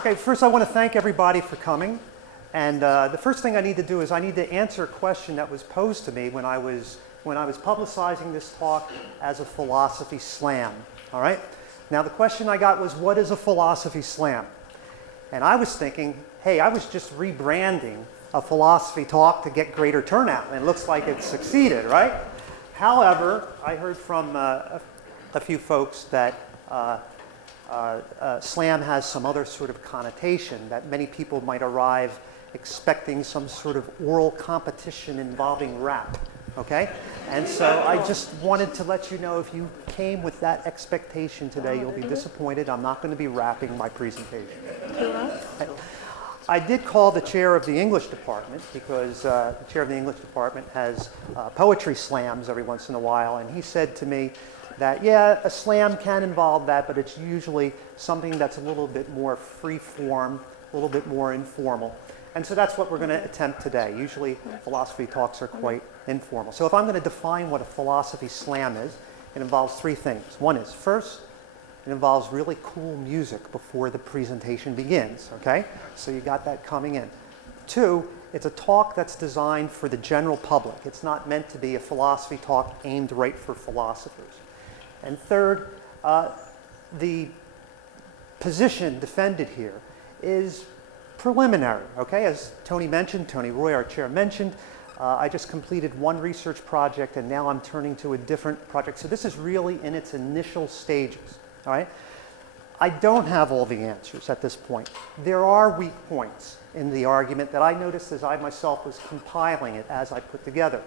Okay, first I want to thank everybody for coming. And the first thing I need to do is I need to answer a question that was posed to me when I was publicizing this talk as a philosophy slam. All right? Now the question I got was, what is a philosophy slam? And I was thinking, hey, I was just rebranding a philosophy talk to get greater turnout, and it looks like it succeeded, right? However, I heard from a few folks that slam has some other sort of connotation, that many people might arrive expecting some sort of oral competition involving rap, okay? And so I just wanted to let you know, if you came with that expectation today, you'll be disappointed. I'm not going to be rapping my presentation. I did call the chair of the English department, because the chair of the English department has poetry slams every once in a while, and he said to me that, yeah, a slam can involve that, but it's usually something that's a little bit more free form, a little bit more informal. And so that's what we're going to attempt today. Usually philosophy talks are quite informal. So if I'm going to define what a philosophy slam is, it involves three things. One is, first, it involves really cool music before the presentation begins, okay? So you got that coming in. Two, it's a talk that's designed for the general public. It's not meant to be a philosophy talk aimed right for philosophers. And third, the position defended here is preliminary, okay? As Tony Roy, our chair, mentioned, I just completed one research project, and now I'm turning to a different project. So this is really in its initial stages, all right? I don't have all the answers at this point. There are weak points in the argument that I noticed as I myself was compiling it, as I put together.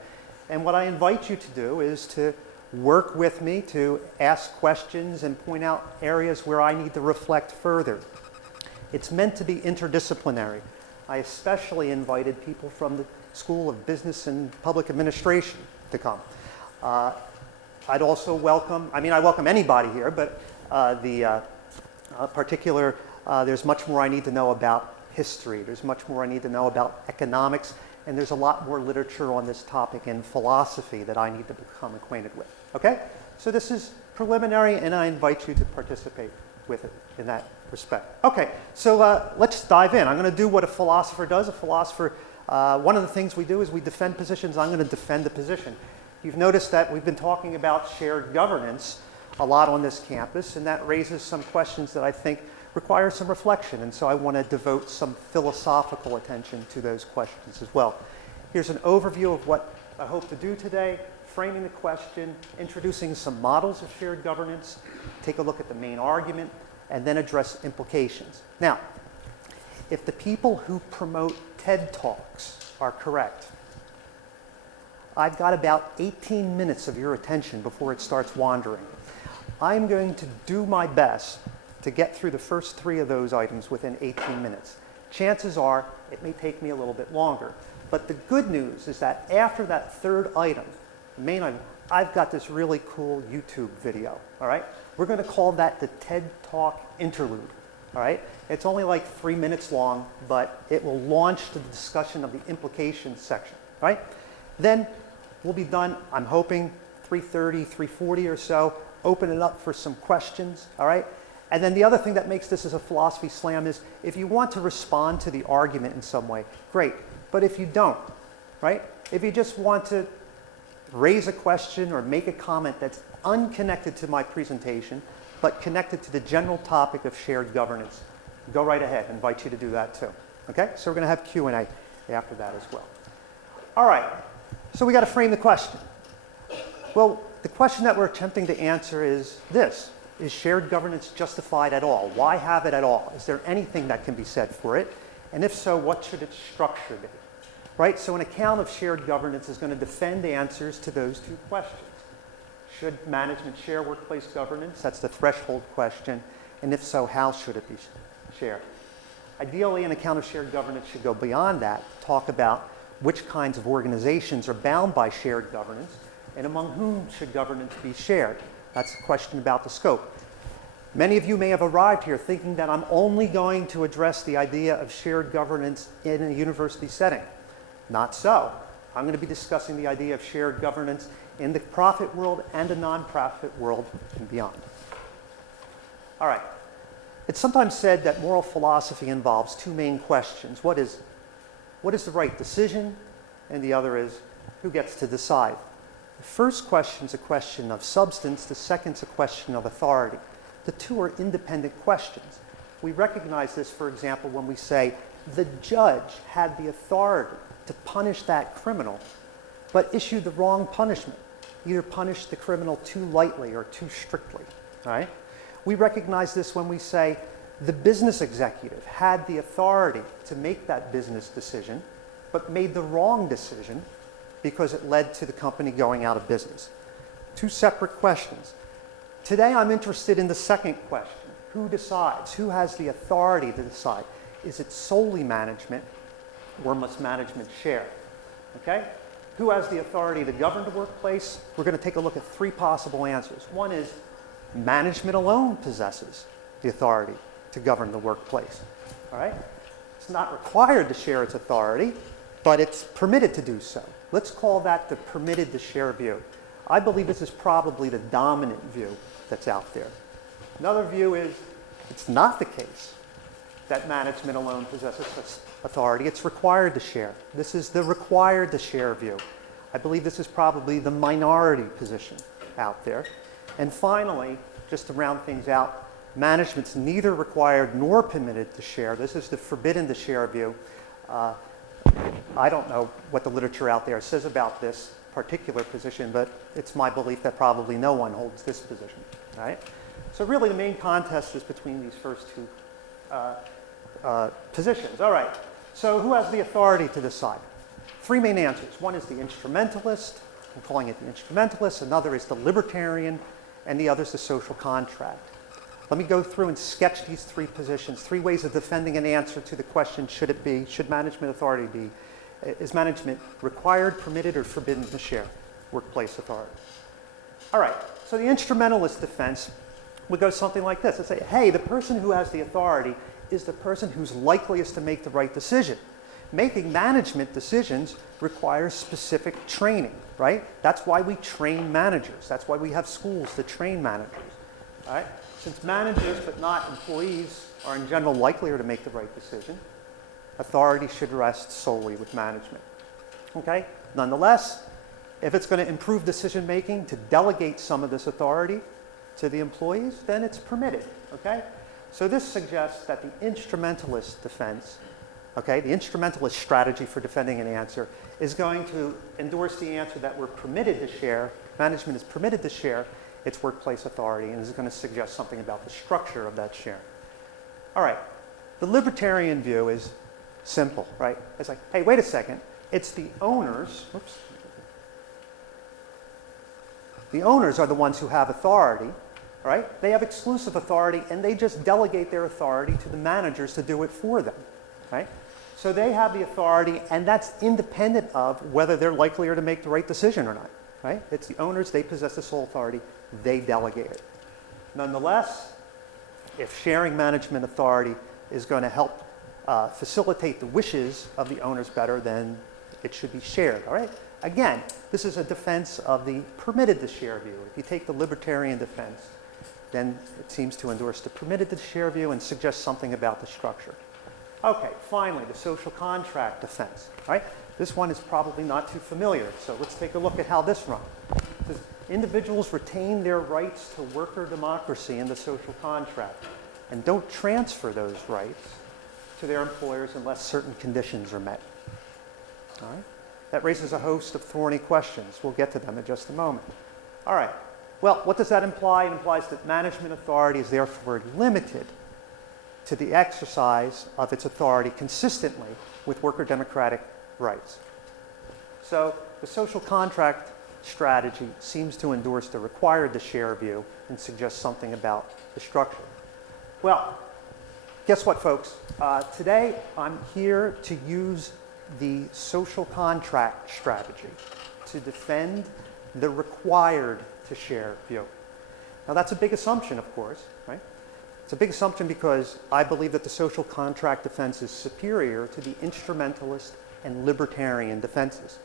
And what I invite you to do is to work with me, to ask questions and point out areas where I need to reflect further. It's meant to be interdisciplinary. I especially invited people from the School of Business and Public Administration to come. I'd also welcome, I welcome anybody here, but there's much more I need to know about history. There's much more I need to know about economics, and there's a lot more literature on this topic in philosophy that I need to become acquainted with. Okay? So this is preliminary, and I invite you to participate with it in that respect. Okay, so let's dive in. I'm going to do what a philosopher does. A philosopher, one of the things we do is we defend positions. I'm going to defend the position. You've noticed that we've been talking about shared governance a lot on this campus, and that raises some questions that I think require some reflection, and so I want to devote some philosophical attention to those questions as well. Here's an overview of what I hope to do today: framing the question, introducing some models of shared governance, take a look at the main argument, and then address implications. Now, if the people who promote TED Talks are correct, I've got about 18 minutes of your attention before it starts wandering. I'm going to do my best to get through the first three of those items within 18 minutes. Chances are it may take me a little bit longer. But the good news is that after that third item, the main item, I've got this really cool YouTube video, all right? We're going to call that the TED Talk interlude, all right? It's only like 3 minutes long, but it will launch the discussion of the implications section, all right? Then we'll be done, I'm hoping, 3:30, 3:40 or so, open it up for some questions, all right? And then the other thing that makes this as a philosophy slam is, if you want to respond to the argument in some way, great. But if you don't, right? If you just want to raise a question or make a comment that's unconnected to my presentation, but connected to the general topic of shared governance, go right ahead. I invite you to do that too. Okay? So we're going to have Q&A after that as well. All right. So we got to frame the question. Well, the question that we're attempting to answer is this: is shared governance justified at all? Why have it at all? Is there anything that can be said for it? And if so, what should its structure be? Right? So an account of shared governance is going to defend answers to those two questions. Should management share workplace governance? That's the threshold question. And if so, how should it be shared? Ideally, an account of shared governance should go beyond that, talk about which kinds of organizations are bound by shared governance, and among whom should governance be shared. That's a question about the scope. Many of you may have arrived here thinking that I'm only going to address the idea of shared governance in a university setting. Not so. I'm going to be discussing the idea of shared governance in the profit world and the nonprofit world and beyond. All right. It's sometimes said that moral philosophy involves two main questions. What is the right decision? And the other is, who gets to decide? The first question is a question of substance. The second is a question of authority. The two are independent questions. We recognize this, for example, when we say the judge had the authority to punish that criminal, but issued the wrong punishment. Either punished the criminal too lightly or too strictly. Right? We recognize this when we say the business executive had the authority to make that business decision, but made the wrong decision because it led to the company going out of business. Two separate questions. Today I'm interested in the second question. Who decides? Who has the authority to decide? Is it solely management, or must management share? Okay? Who has the authority to govern the workplace? We're going to take a look at three possible answers. One is management alone possesses the authority to govern the workplace. All right? It's not required to share its authority, but it's permitted to do so. Let's call that the permitted to share view. I believe this is probably the dominant view that's out there. Another view is it's not the case that management alone possesses authority. It's required to share. This is the required to share view. I believe this is probably the minority position out there. And finally, just to round things out, management's neither required nor permitted to share. This is the forbidden to share view. I don't know what the literature out there says about this particular position, but it's my belief that probably no one holds this position. Right? So really the main contest is between these first two positions. All right, so who has the authority to decide? Three main answers. One is the instrumentalist. I'm calling it the instrumentalist. Another is the libertarian, and the other is the social contract. Let me go through and sketch these three positions, three ways of defending an answer to the question, should management authority be? Is management required, permitted, or forbidden to share workplace authority? All right, so the instrumentalist defense would go something like this. It'd say, hey, the person who has the authority is the person who's likeliest to make the right decision. Making management decisions requires specific training, right? That's why we train managers. That's why we have schools to train managers, right? Since managers, but not employees, are in general likelier to make the right decision, authority should rest solely with management, okay? Nonetheless, if it's going to improve decision making to delegate some of this authority to the employees, then it's permitted, okay? So this suggests that the instrumentalist defense, okay, the instrumentalist strategy for defending an answer is going to endorse the answer that we're permitted to share, management is permitted to share its workplace authority, and is going to suggest something about the structure of that sharing. All right, the libertarian view is simple, right? It's like, hey, wait a second, it's the owners, oops. The owners are the ones who have authority, right? They have exclusive authority, and they just delegate their authority to the managers to do it for them, right? So they have the authority, and that's independent of whether they're likelier to make the right decision or not, right? It's the owners, they possess the sole authority, they delegate it. Nonetheless, if sharing management authority is going to help facilitate the wishes of the owners better, then it should be shared, all right? Again, this is a defense of the permitted to share view. If you take the libertarian defense, then it seems to endorse the permitted to share view and suggest something about the structure. Okay, finally, the social contract defense, right? This one is probably not too familiar, so let's take a look at how this runs. It says, individuals retain their rights to worker democracy in the social contract and don't transfer those rights to their employers unless certain conditions are met. All right? That raises a host of thorny questions. We'll get to them in just a moment. All right. Well, what does that imply? It implies that management authority is therefore limited to the exercise of its authority consistently with worker democratic rights. So the social contract strategy seems to endorse the required to share view and suggests something about the structure. Well, guess what, folks? Today I'm here to use the social contract strategy to defend the required to share view. Now that's a big assumption, of course, right? It's a big assumption because I believe that the social contract defense is superior to the instrumentalist and libertarian defenses.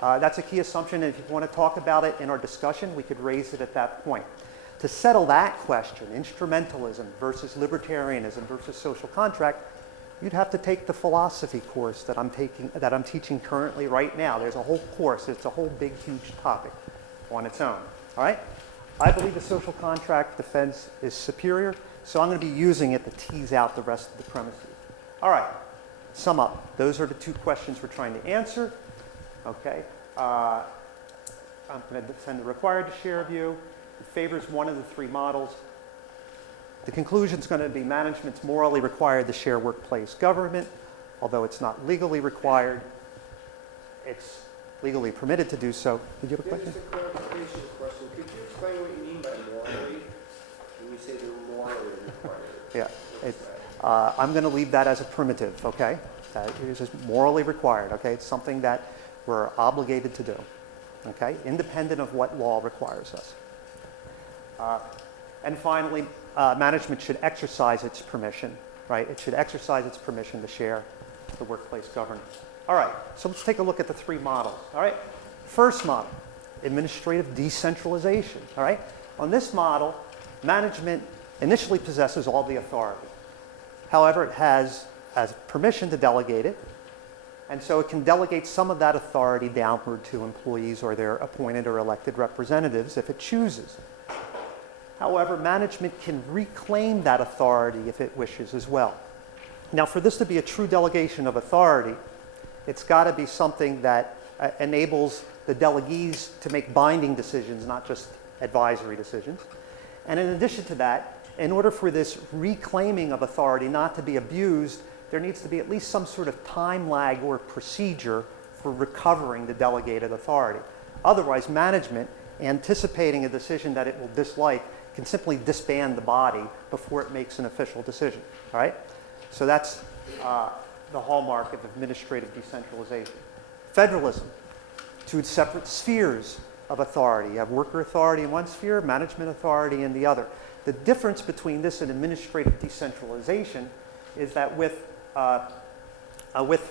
That's a key assumption, and if you want to talk about it in our discussion, we could raise it at that point. To settle that question, instrumentalism versus libertarianism versus social contract, you'd have to take the philosophy course that I'm teaching currently right now. There's a whole course. It's a whole big, huge topic on its own. All right? I believe the social contract defense is superior, so I'm going to be using it to tease out the rest of the premises. All right. Sum up. Those are the two questions we're trying to answer. Okay. I'm going to defend the required to share view. It favors one of the three models. The conclusion is going to be management's morally required to share workplace government, although it's not legally required. It's legally permitted to do so. Did you have a question? Just a clarification question. Could you explain what you mean by morally when you say they're morally required? Yeah. I'm going to leave that as a primitive, okay? It is just morally required, okay? It's something that we're obligated to do, okay? Independent of what law requires us. And finally, management should exercise its permission, right? It should exercise its permission to share the workplace governance. All right, so let's take a look at the three models, all right? First model, administrative decentralization, all right? On this model, management initially possesses all the authority. However, it has permission to delegate it, and so it can delegate some of that authority downward to employees or their appointed or elected representatives if it chooses. However, management can reclaim that authority if it wishes as well. Now, for this to be a true delegation of authority, it's got to be something that enables the delegees to make binding decisions, not just advisory decisions. And in addition to that, in order for this reclaiming of authority not to be abused, there needs to be at least some sort of time lag or procedure for recovering the delegated authority. Otherwise, management, anticipating a decision that it will dislike, can simply disband the body before it makes an official decision. All right? So that's the hallmark of administrative decentralization. Federalism, two separate spheres of authority. You have worker authority in one sphere, management authority in the other. The difference between this and administrative decentralization is that with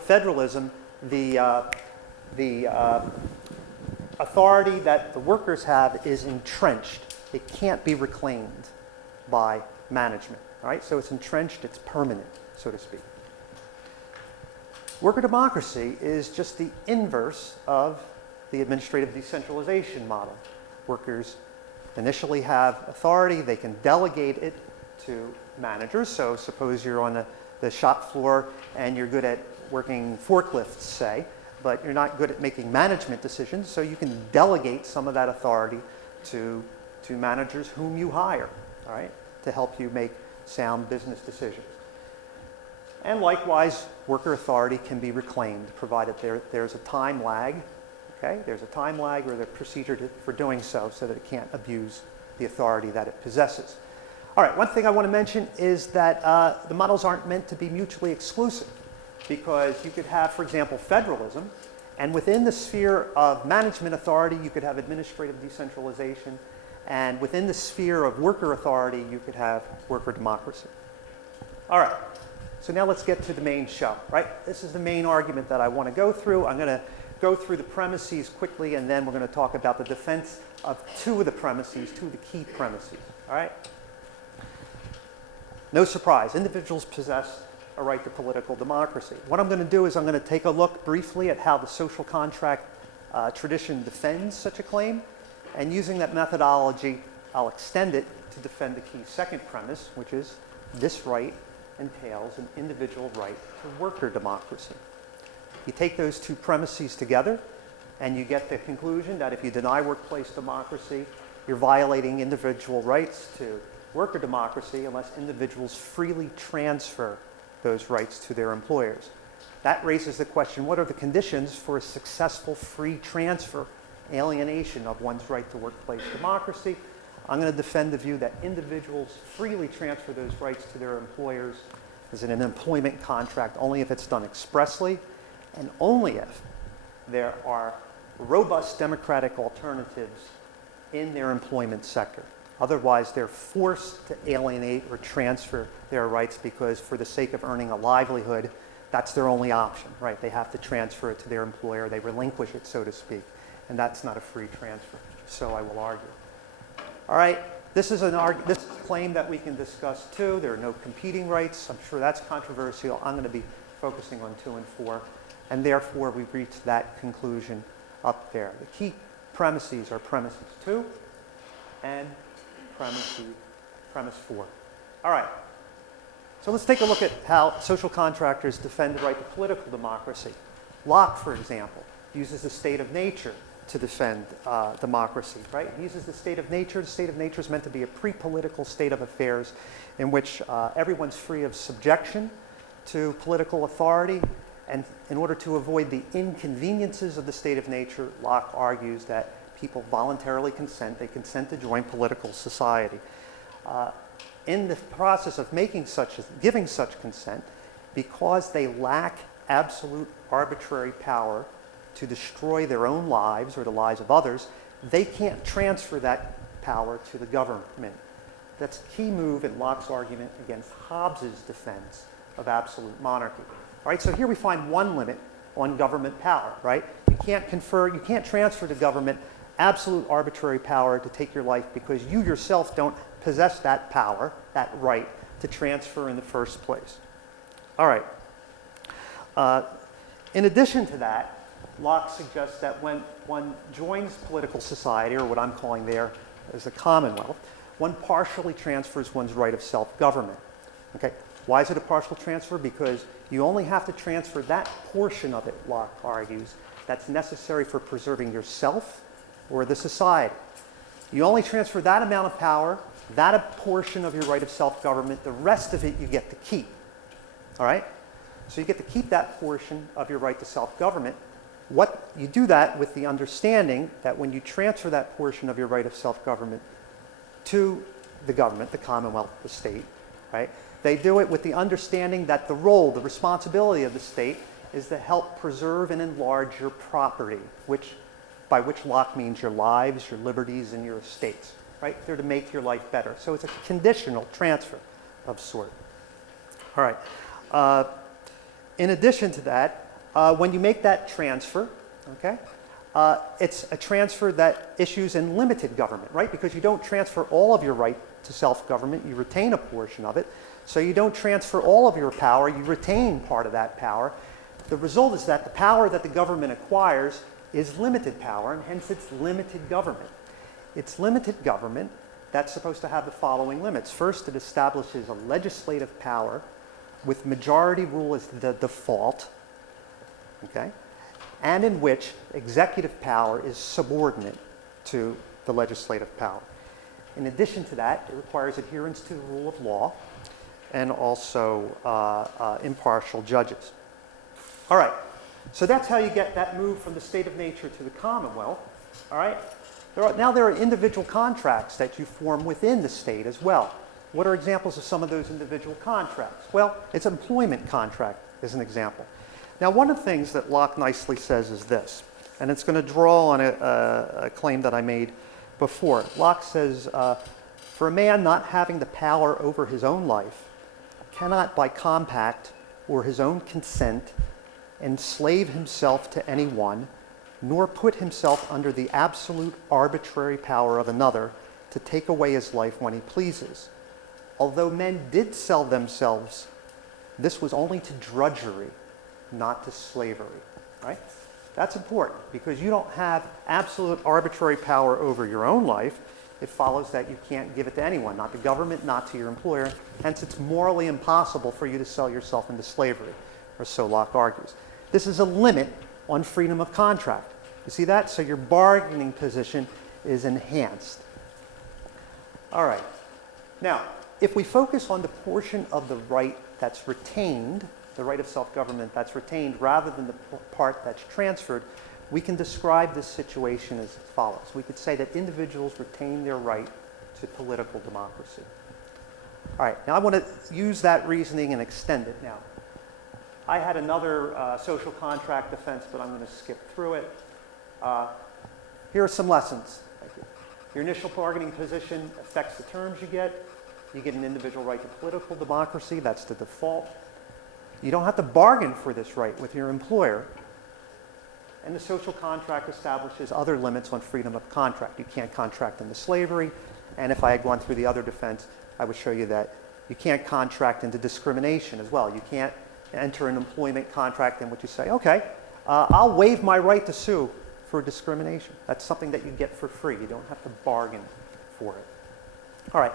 federalism, the authority that the workers have is entrenched. It can't be reclaimed by management. All right? So it's entrenched, it's permanent, so to speak. Worker democracy is just the inverse of the administrative decentralization model. Workers initially have authority, they can delegate it to managers. So suppose you're on the shop floor and you're good at working forklifts, say, but you're not good at making management decisions, so you can delegate some of that authority to managers whom you hire, all right, to help you make sound business decisions. And likewise, worker authority can be reclaimed, provided there's a time lag, okay? There's a time lag or the procedure for doing so that it can't abuse the authority that it possesses. All right, one thing I want to mention is that the models aren't meant to be mutually exclusive, because you could have, for example, federalism, and within the sphere of management authority, you could have administrative decentralization, and within the sphere of worker authority, you could have worker democracy. All right, so now let's get to the main show, right? This is the main argument that I want to go through. I'm going to go through the premises quickly, and then we're going to talk about the defense of two of the premises, two of the key premises, all right? No surprise, individuals possess a right to political democracy. What I'm going to do is I'm going to take a look briefly at how the social contract tradition defends such a claim, and using that methodology, I'll extend it to defend the key second premise, which is this right entails an individual right to worker democracy. You take those two premises together, and you get the conclusion that if you deny workplace democracy, you're violating individual rights to worker democracy unless individuals freely transfer those rights to their employers. That raises the question, what are the conditions for a successful free transfer, alienation of one's right to workplace democracy? I'm going to defend the view that individuals freely transfer those rights to their employers as in an employment contract only if it's done expressly and only if there are robust democratic alternatives in their employment sector. Otherwise, they're forced to alienate or transfer their rights because for the sake of earning a livelihood, that's their only option, right? They have to transfer it to their employer. They relinquish it, so to speak. And that's not a free transfer, so I will argue. All right, This is this is a claim that we can discuss too. There are no competing rights. I'm sure that's controversial. I'm going to be focusing on 2 and 4. And therefore, we've reached that conclusion up there. The key premises are premises 2 and premise 4. All right. So let's take a look at how social contractors defend the right to political democracy. Locke, for example, uses the state of nature to defend democracy, right? He uses the state of nature. The state of nature is meant to be a pre-political state of affairs in which everyone's free of subjection to political authority. And in order to avoid the inconveniences of the state of nature, Locke argues that people voluntarily consent. They consent to join political society. In the process of giving such consent, because they lack absolute arbitrary power to destroy their own lives or the lives of others, they can't transfer that power to the government. That's a key move in Locke's argument against Hobbes's defense of absolute monarchy. All right, so here we find one limit on government power, right? You can't transfer to government absolute arbitrary power to take your life because you yourself don't possess that power, that right, to transfer in the first place. All right. In addition to that, Locke suggests that when one joins political society, or what I'm calling there as a commonwealth, one partially transfers one's right of self-government. Okay? Why is it a partial transfer? Because you only have to transfer that portion of it, Locke argues, that's necessary for preserving yourself or the society. You only transfer that amount of power, that a portion of your right of self-government. The rest of it you get to keep. All right? So you get to keep that portion of your right to self-government. What you do that with the understanding that when you transfer that portion of your right of self-government to the government, the commonwealth, the state, right? They do it with the understanding that the role, the responsibility of the state is to help preserve and enlarge your property, by which Locke means your lives, your liberties, and your estates, right? They're to make your life better. So it's a conditional transfer of sort. All right. In addition to that, when you make that transfer, okay, it's a transfer that issues in limited government, right? Because you don't transfer all of your right to self-government, you retain a portion of it. So you don't transfer all of your power, you retain part of that power. The result is that the power that the government acquires is limited power, and hence it's limited government. It's limited government that's supposed to have the following limits. First, it establishes a legislative power with majority rule as the default, okay, and in which executive power is subordinate to the legislative power. In addition to that, it requires adherence to the rule of law and also impartial judges. All right, so that's how you get that move from the state of nature to the commonwealth. All right, now there are individual contracts that you form within the state as well. What are examples of some of those individual contracts? Well, it's an employment contract as an example. Now, one of the things that Locke nicely says is this, and it's going to draw on a claim that I made before. Locke says, for a man not having the power over his own life cannot by compact or his own consent enslave himself to any one, nor put himself under the absolute arbitrary power of another to take away his life when he pleases. Although men did sell themselves, this was only to drudgery, not to slavery, right? That's important because you don't have absolute arbitrary power over your own life. It follows that you can't give it to anyone, not the government, not to your employer. Hence, it's morally impossible for you to sell yourself into slavery, or so Locke argues. This is a limit on freedom of contract. You see that? So your bargaining position is enhanced. All right. Now, if we focus on the portion of the right that's retained, the right of self-government that's retained rather than the part that's transferred, we can describe this situation as follows. We could say that individuals retain their right to political democracy. All right, now I want to use that reasoning and extend it now. I had another social contract defense, but I'm going to skip through it. Here are some lessons. Thank you. Your initial bargaining position affects the terms you get. You get an individual right to political democracy. That's the default. You don't have to bargain for this right with your employer. And the social contract establishes other limits on freedom of contract. You can't contract into slavery. And if I had gone through the other defense, I would show you that you can't contract into discrimination as well. You can't enter an employment contract in which you say, okay, I'll waive my right to sue for discrimination. That's something that you get for free. You don't have to bargain for it. All right.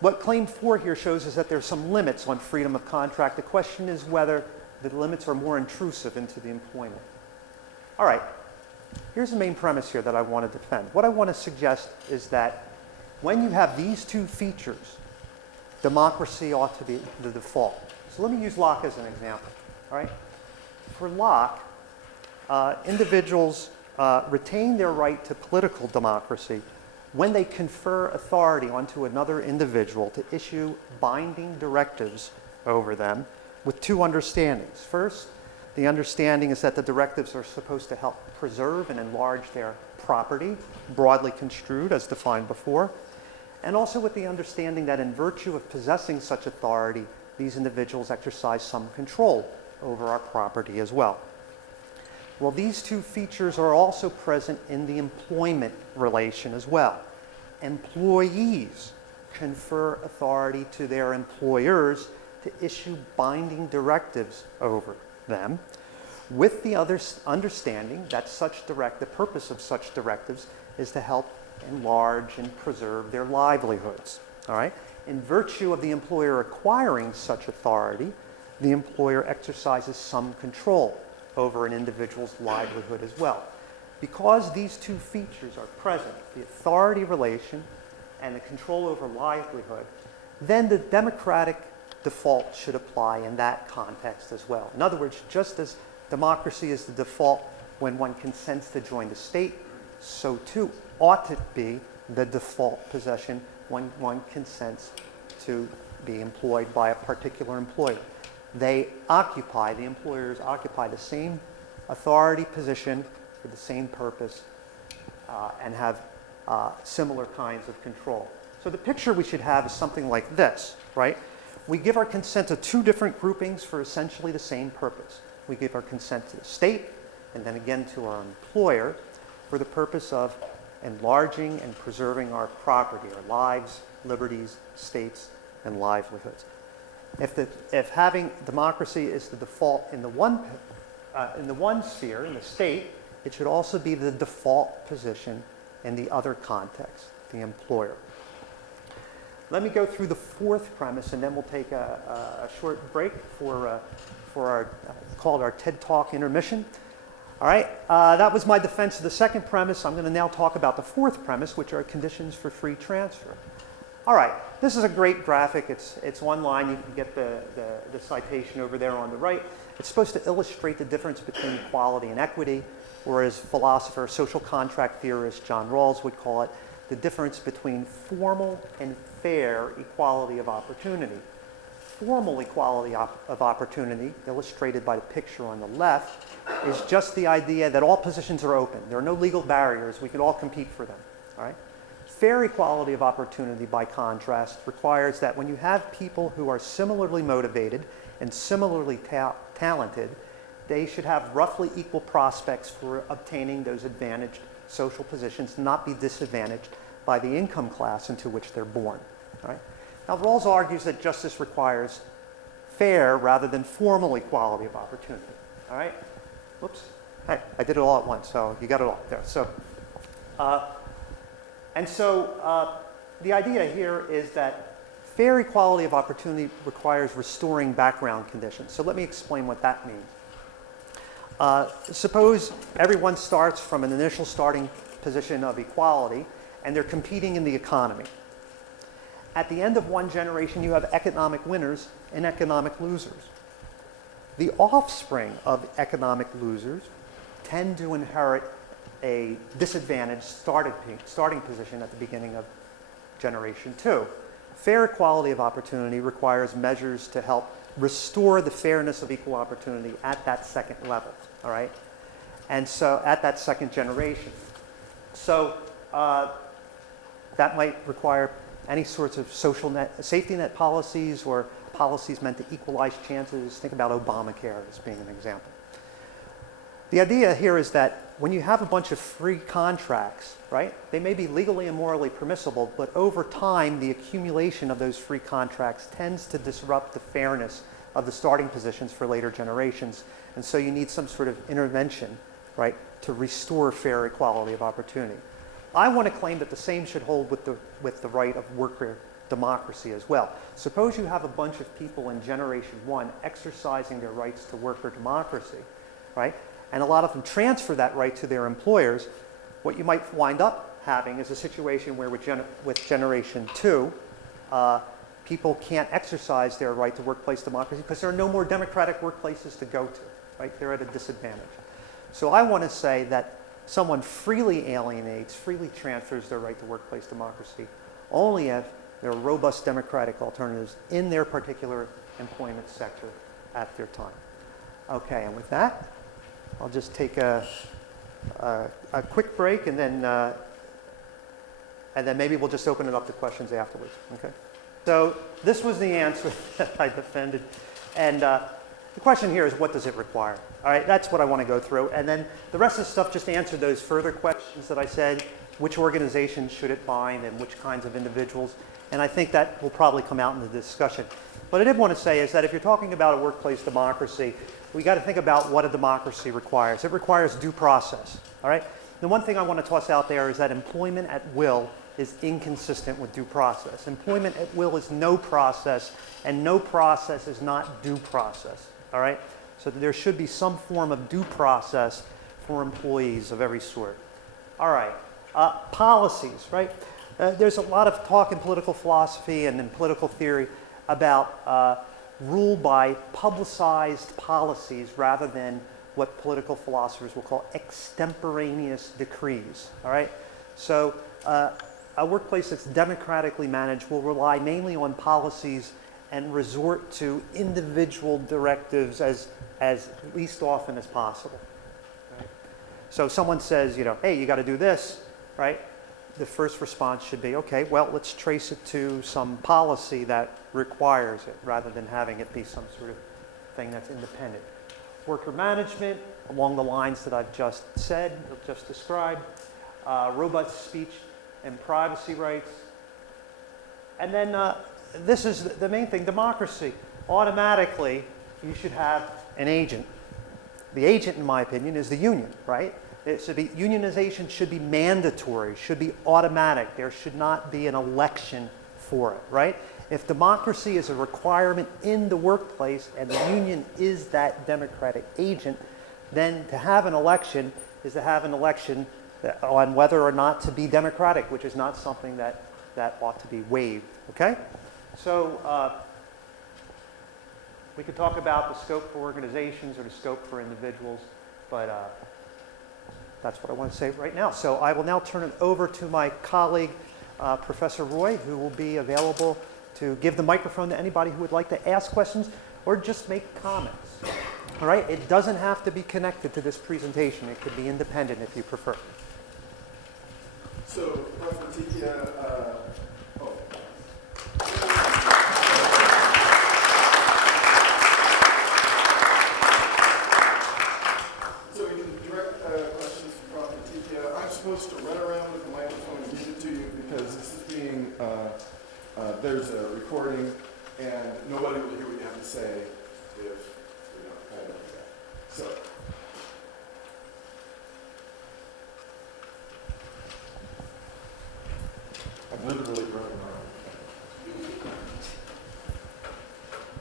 What Claim 4 here shows is that there's some limits on freedom of contract. The question is whether the limits are more intrusive into the employment. All right. Here's the main premise here that I want to defend. What I want to suggest is that when you have these two features, democracy ought to be the default. So let me use Locke as an example. All right? For Locke, individuals retain their right to political democracy when they confer authority onto another individual to issue binding directives over them with two understandings. First, the understanding is that the directives are supposed to help preserve and enlarge their property, broadly construed as defined before, and also with the understanding that in virtue of possessing such authority, these individuals exercise some control over our property as well. Well, these two features are also present in the employment relation as well. Employees confer authority to their employers to issue binding directives over them, with the understanding that the purpose of such directives is to help enlarge and preserve their livelihoods. All right? In virtue of the employer acquiring such authority, the employer exercises some control over an individual's livelihood as well. Because these two features are present, the authority relation and the control over livelihood, then the democratic default should apply in that context as well. In other words, just as democracy is the default when one consents to join the state, so too ought to be the default position when one consents to be employed by a particular employer. The employers occupy the same authority position for the same purpose and have similar kinds of control. So the picture we should have is something like this, right? We give our consent to two different groupings for essentially the same purpose. We give our consent to the state and then again to our employer for the purpose of enlarging and preserving our property, our lives, liberties, states, and livelihoods. If having democracy is the default in the one sphere, in the state, it should also be the default position in the other context, the employer. Let me go through the fourth premise, and then we'll take a short break for our called our TED Talk intermission. All right, that was my defense of the second premise. I'm going to now talk about the fourth premise, which are conditions for free transfer. All right, this is a great graphic. It's one line. You can get the citation over there on the right. It's supposed to illustrate the difference between equality and equity, or as philosopher, social contract theorist John Rawls would call it, the difference between formal and fair equality of opportunity. Formal equality of opportunity, illustrated by the picture on the left, is just the idea that all positions are open. There are no legal barriers. We can all compete for them. All right? Fair equality of opportunity, by contrast, requires that when you have people who are similarly motivated and similarly talented, they should have roughly equal prospects for obtaining those advantaged social positions, not be disadvantaged by the income class into which they're born. All right? Now, Rawls argues that justice requires fair rather than formal equality of opportunity. All right? Whoops. Hey, I did it all at once, so you got it all there. So, the idea here is that fair equality of opportunity requires restoring background conditions. So let me explain what that means. Suppose everyone starts from an initial starting position of equality, and they're competing in the economy. At the end of one generation, you have economic winners and economic losers. The offspring of economic losers tend to inherit a disadvantaged starting position at the beginning of generation 2. Fair equality of opportunity requires measures to help restore the fairness of equal opportunity at that second level, all right? And so at that second generation. So that might require any sorts of safety net policies or policies meant to equalize chances. Think about Obamacare as being an example. The idea here is that when you have a bunch of free contracts, right, they may be legally and morally permissible, but over time, the accumulation of those free contracts tends to disrupt the fairness of the starting positions for later generations. And so you need some sort of intervention, right, to restore fair equality of opportunity. I want to claim that the same should hold with the right of worker democracy as well. Suppose you have a bunch of people in Generation 1 exercising their rights to worker democracy, right? And a lot of them transfer that right to their employers. What you might wind up having is a situation where with Generation 2, people can't exercise their right to workplace democracy because there are no more democratic workplaces to go to, right? They're at a disadvantage. So I want to say that someone freely alienates, freely transfers their right to workplace democracy only if there are robust democratic alternatives in their particular employment sector at their time. Okay, and with that, I'll just take a quick break and then maybe we'll just open it up to questions afterwards, okay? So this was the answer that I defended. And the question here is, what does it require? All right, that's what I want to go through. And then the rest of the stuff just answered those further questions that I said. Which organizations should it bind and which kinds of individuals? And I think that will probably come out in the discussion. What I did want to say is that if you're talking about a workplace democracy, we got to think about what a democracy requires. It requires due process, all right? The one thing I want to toss out there is that employment at will is inconsistent with due process. Employment at will is no process, and no process is not due process, all right? So there should be some form of due process for employees of every sort. All right, policies, right? There's a lot of talk in political philosophy and in political theory about rule by publicized policies rather than what political philosophers will call extemporaneous decrees, all right? So a workplace that's democratically managed will rely mainly on policies and resort to individual directives as least often as possible, right? So if someone says, you know, hey, you got to do this, right? The first response should be, okay, well, let's trace it to some policy that requires it rather than having it be some sort of thing that's independent. Worker management, along the lines that I've just said, just described, robust speech and privacy rights. And then this is the main thing, democracy. Automatically, you should have an agent. The agent, in my opinion, is the union, right? It should be, unionization should be mandatory, should be automatic. There should not be an election for it, right? If democracy is a requirement in the workplace and the union is that democratic agent, then to have an election is to have an election on whether or not to be democratic, which is not something that ought to be waived, okay? So we could talk about the scope for organizations or the scope for individuals, but that's what I want to say right now. So I will now turn it over to my colleague, Professor Roy, who will be available to give the microphone to anybody who would like to ask questions or just make comments. All right? It doesn't have to be connected to this presentation. It could be independent if you prefer. So, Professor Naticchia, so we can direct questions to Prof. Naticchia. I'm supposed to run around with the microphone and give it to you because this is being, there's a recording and nobody will hear what you have to say if we don't kind of like that. So. I'm literally running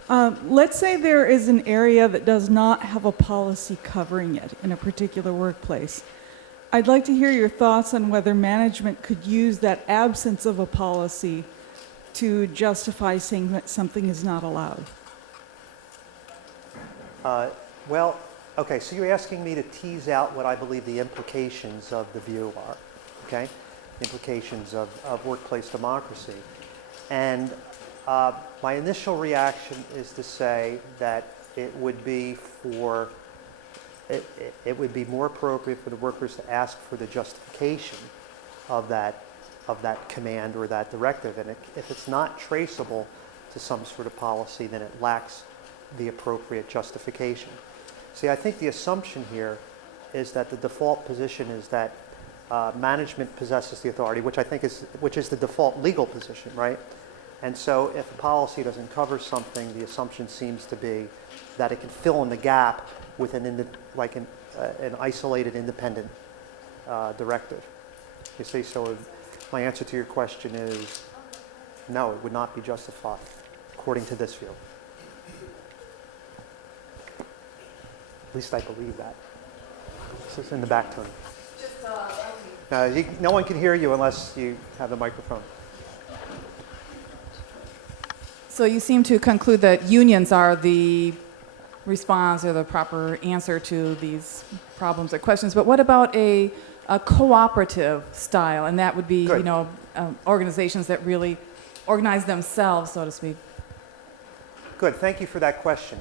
around. Let's say there is an area that does not have a policy covering it in a particular workplace. I'd like to hear your thoughts on whether management could use that absence of a policy to justify saying that something is not allowed. Well, okay, so you're asking me to tease out what I believe the implications of the view are, okay? Implications of workplace democracy. And my initial reaction is to say that it would be more appropriate for the workers to ask for the justification of that command or that directive. And if it's not traceable to some sort of policy, then it lacks the appropriate justification. See, I think the assumption here is that the default position is that management possesses the authority, which is the default legal position, right? And so if a policy doesn't cover something, the assumption seems to be that it can fill in the gap with an isolated independent directive. You see, so my answer to your question is no, it would not be justified, according to this view. At least I believe that. This is in the back tone. No one can hear you unless you have the microphone. So you seem to conclude that unions are the response or the proper answer to these problems or questions. But what about a cooperative style? And that would be, Good. organizations that really organize themselves, so to speak. Good, thank you for that question.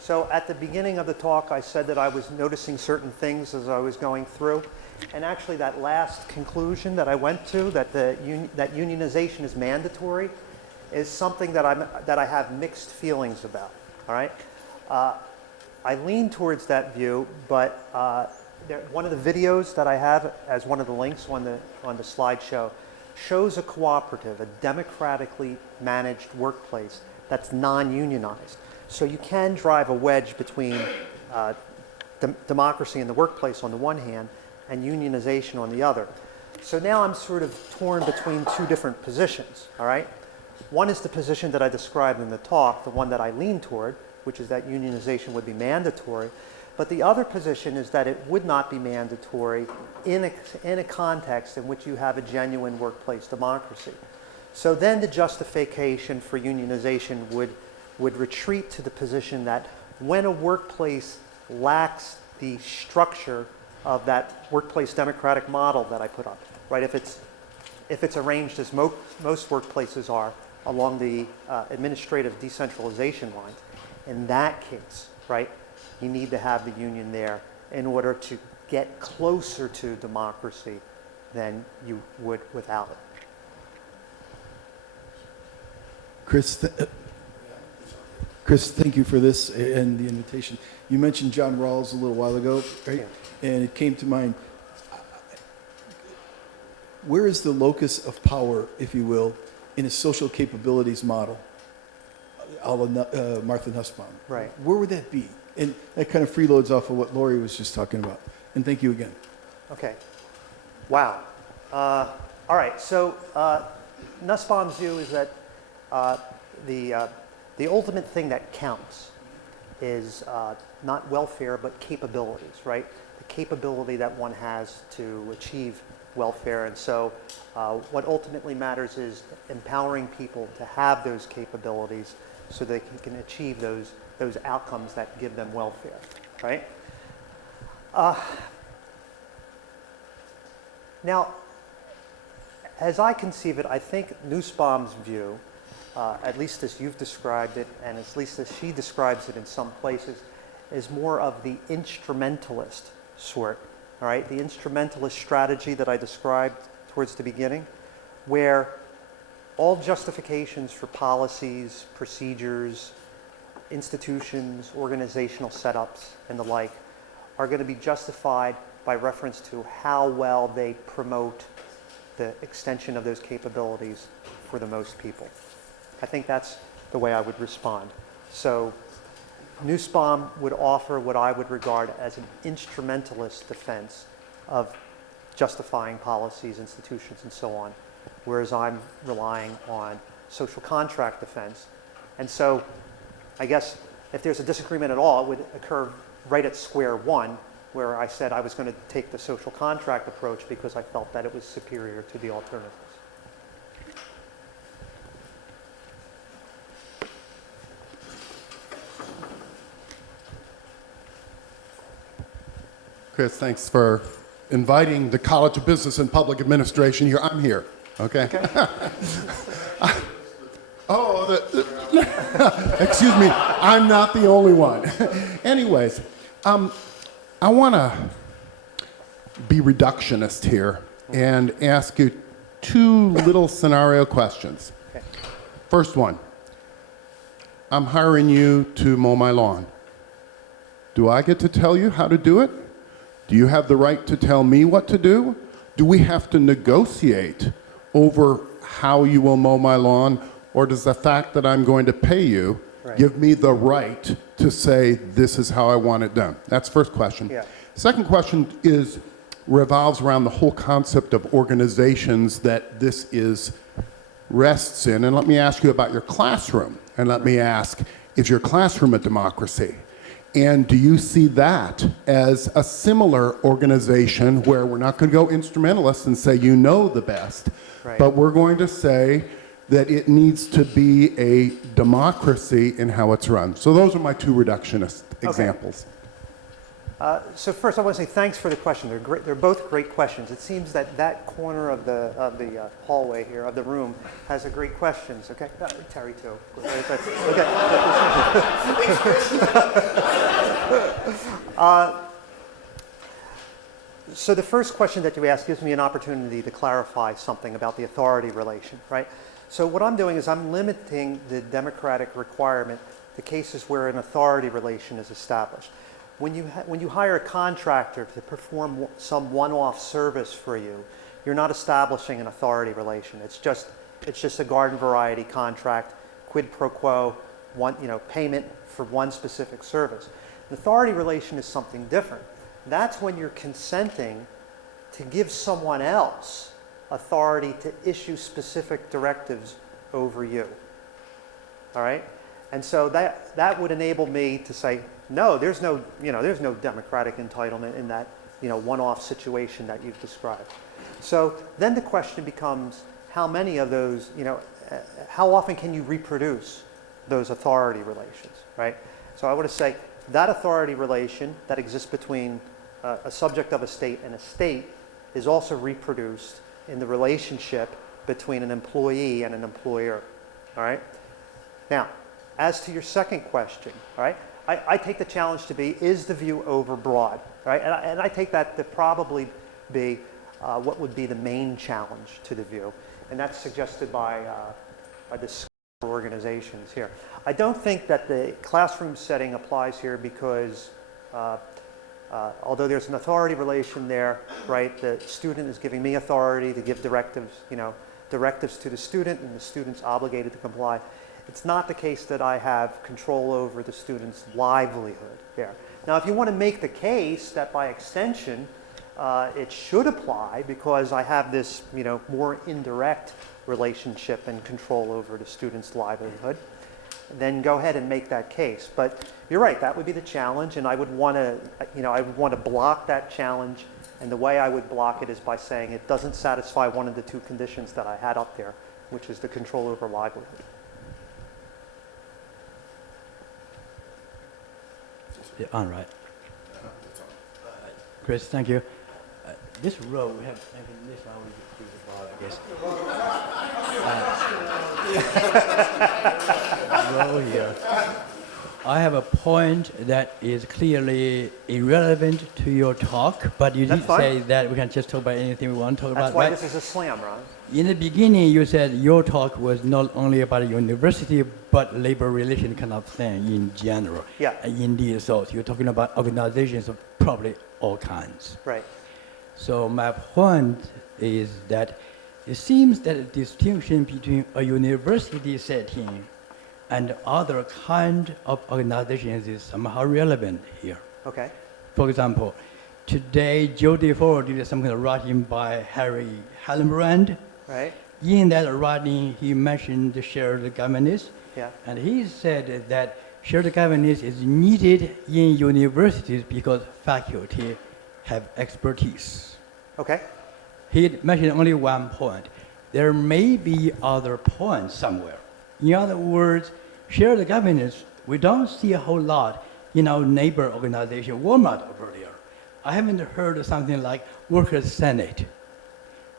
So at the beginning of the talk, I said that I was noticing certain things as I was going through. And actually that last conclusion that I went to, that that unionization is mandatory, is something that I have mixed feelings about, all right? I lean towards that view, but one of the videos that I have as one of the links on the slideshow shows a cooperative, a democratically managed workplace that's non-unionized. So you can drive a wedge between democracy in the workplace on the one hand and unionization on the other. So now I'm sort of torn between two different positions, all right? One is the position that I described in the talk, the one that I lean toward, which is that unionization would be mandatory. But the other position is that it would not be mandatory in a context in which you have a genuine workplace democracy. So then the justification for unionization would retreat to the position that when a workplace lacks the structure of that workplace democratic model that I put up, right? If it's arranged as most workplaces are along the administrative decentralization lines, in that case, right, you need to have the union there in order to get closer to democracy than you would without it. Chris, thank you for this and the invitation. You mentioned John Rawls a little while ago, right? Yeah. And it came to mind. Where is the locus of power, if you will, in a social capabilities model, a la Martha Nussbaum? Right. Where would that be? And that kind of freeloads off of what Lori was just talking about. And thank you again. Okay. Wow. All right. So Nussbaum's view is that the ultimate thing that counts is not welfare, but capabilities, right? The capability that one has to achieve welfare. And so what ultimately matters is empowering people to have those capabilities so they can achieve those outcomes that give them welfare, right? Now, as I conceive it, I think Nussbaum's view, at least as you've described it, and at least as she describes it in some places, is more of the instrumentalist sort, all right? The instrumentalist strategy that I described towards the beginning, where all justifications for policies, procedures, institutions, organizational setups, and the like are going to be justified by reference to how well they promote the extension of those capabilities for the most people. I think that's the way I would respond. So Nussbaum would offer what I would regard as an instrumentalist defense of justifying policies, institutions, and so on, whereas I'm relying on social contract defense. And so I guess if there's a disagreement at all, it would occur right at square one, where I said I was going to take the social contract approach because I felt that it was superior to the alternatives. Chris, thanks for inviting the College of Business and Public Administration here. I'm here, okay? Excuse me, I'm not the only one. Anyways, I want to be reductionist here and ask you two little scenario questions. Okay. First one, I'm hiring you to mow my lawn. Do I get to tell you how to do it? Do you have the right to tell me what to do? Do we have to negotiate over how you will mow my lawn? Or does the fact that I'm going to pay you Right. give me the right to say, this is how I want it done? That's the first question. Yeah. Second question revolves around the whole concept of organizations that this rests in. And let me ask you about your classroom. And let me ask, is your classroom a democracy? And do you see that as a similar organization where we're not going to go instrumentalist and say you know the best, Right. but we're going to say that it needs to be a democracy in how it's run? So those are my two reductionist examples. So first, I want to say thanks for the question. They're great. They're both great questions. It seems that that corner of the hallway here of the room has a great questions. Okay, Terry too. Okay. So the first question that you asked gives me an opportunity to clarify something about the authority relation, right? So what I'm doing is I'm limiting the democratic requirement to cases where an authority relation is established. When you hire a contractor to perform some one-off service for you, you're not establishing an authority relation. It's just a garden variety contract, quid pro quo, payment for one specific service. An authority relation is something different. That's when you're consenting to give someone else authority to issue specific directives over you. All right? And so that would enable me to say, no, there's no democratic entitlement in that, one-off situation that you've described. So then the question becomes, how many of those, how often can you reproduce those authority relations, right? So I want to say that authority relation that exists between a subject of a state and a state is also reproduced in the relationship between an employee and an employer, all right? Now, as to your second question, all right, I take the challenge to be, is the view overbroad, right? And I take that to probably be what would be the main challenge to the view, and that's suggested by the school organizations here. I don't think that the classroom setting applies here because although there's an authority relation there, right, the student is giving me authority to give directives to the student, and the student's obligated to comply. It's not the case that I have control over the student's livelihood there. Now, if you want to make the case that by extension it should apply because I have this, more indirect relationship and control over the student's livelihood, then go ahead and make that case. But you're right, that would be the challenge, and I would want to, block that challenge, and the way I would block it is by saying it doesn't satisfy one of the two conditions that I had up there, which is the control over livelihood. Yeah, all right. Chris, thank you. This row, we have, I think this one is about, I guess. Row here. I have a point that is clearly irrelevant to your talk, but you That's did fine. say that we can just talk about anything we want to talk That's about, why right? this is a slam, Ron. In the beginning, you said your talk was not only about university, but labor relation kind of thing in general. Yeah. Indeed, so you're talking about organizations of probably all kinds. Right. So my point is that it seems that a distinction between a university setting and other kind of organizations is somehow relevant here. Okay. For example, today Jody Ford did some kind of writing by Harry Hallenbrand. Right. In that writing, he mentioned the shared governance, Yeah. and he said that shared governance is needed in universities because faculty have expertise. Okay. He mentioned only one point. There may be other points somewhere. In other words, shared governance, we don't see a whole lot in our neighbor organization, Walmart over there. I haven't heard of something like Workers' Senate.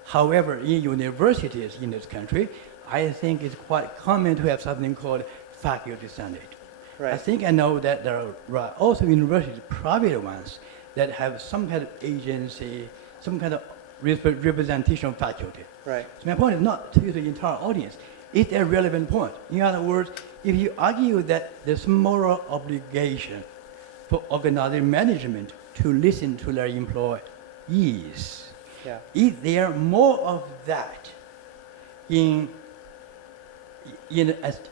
However, in universities in this country, I think it's quite common to have something called Faculty Senate. Right. I think I know that there are also universities, private ones, that have some kind of agency, some kind of representation of faculty. Right. So my point is not to the entire audience. It's a relevant point. In other words, if you argue that there's moral obligation for organizing management to listen to their employees. Yeah. Is there more of that in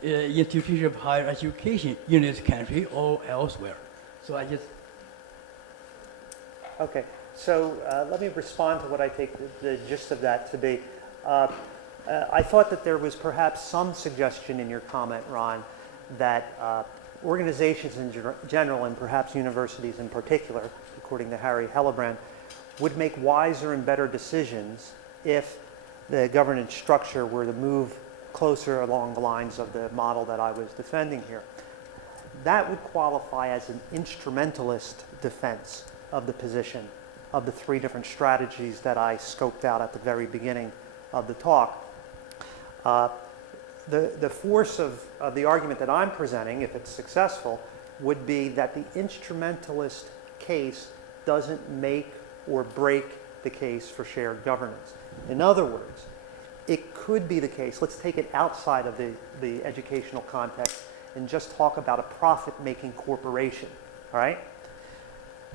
institution of higher education in this country or elsewhere? So I just Okay, so let me respond to what I take the gist of that to be. I thought that there was perhaps some suggestion in your comment, Ron, that organizations in general, and perhaps universities in particular, according to Harry Hellebrand, would make wiser and better decisions if the governance structure were to move closer along the lines of the model that I was defending here. That would qualify as an instrumentalist defense of the position of the three different strategies that I scoped out at the very beginning of the talk. The force of the argument that I'm presenting, if it's successful, would be that the instrumentalist case doesn't make or break the case for shared governance. In other words, it could be the case, let's take it outside of the educational context and just talk about a profit-making corporation, all right?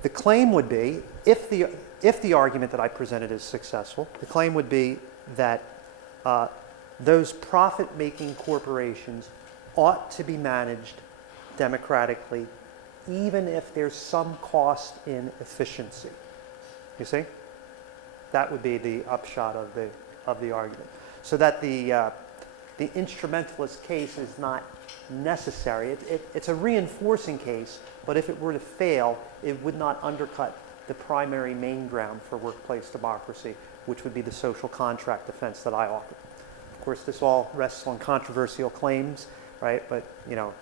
The claim would be, if the argument that I presented is successful, the claim would be that those profit-making corporations ought to be managed democratically, even if there's some cost in efficiency. You see? That would be the upshot of the argument. So that the instrumentalist case is not necessary. It's a reinforcing case, but if it were to fail, it would not undercut the primary main ground for workplace democracy, which would be the social contract defense that I offer. Of course, this all rests on controversial claims, right? But, you know,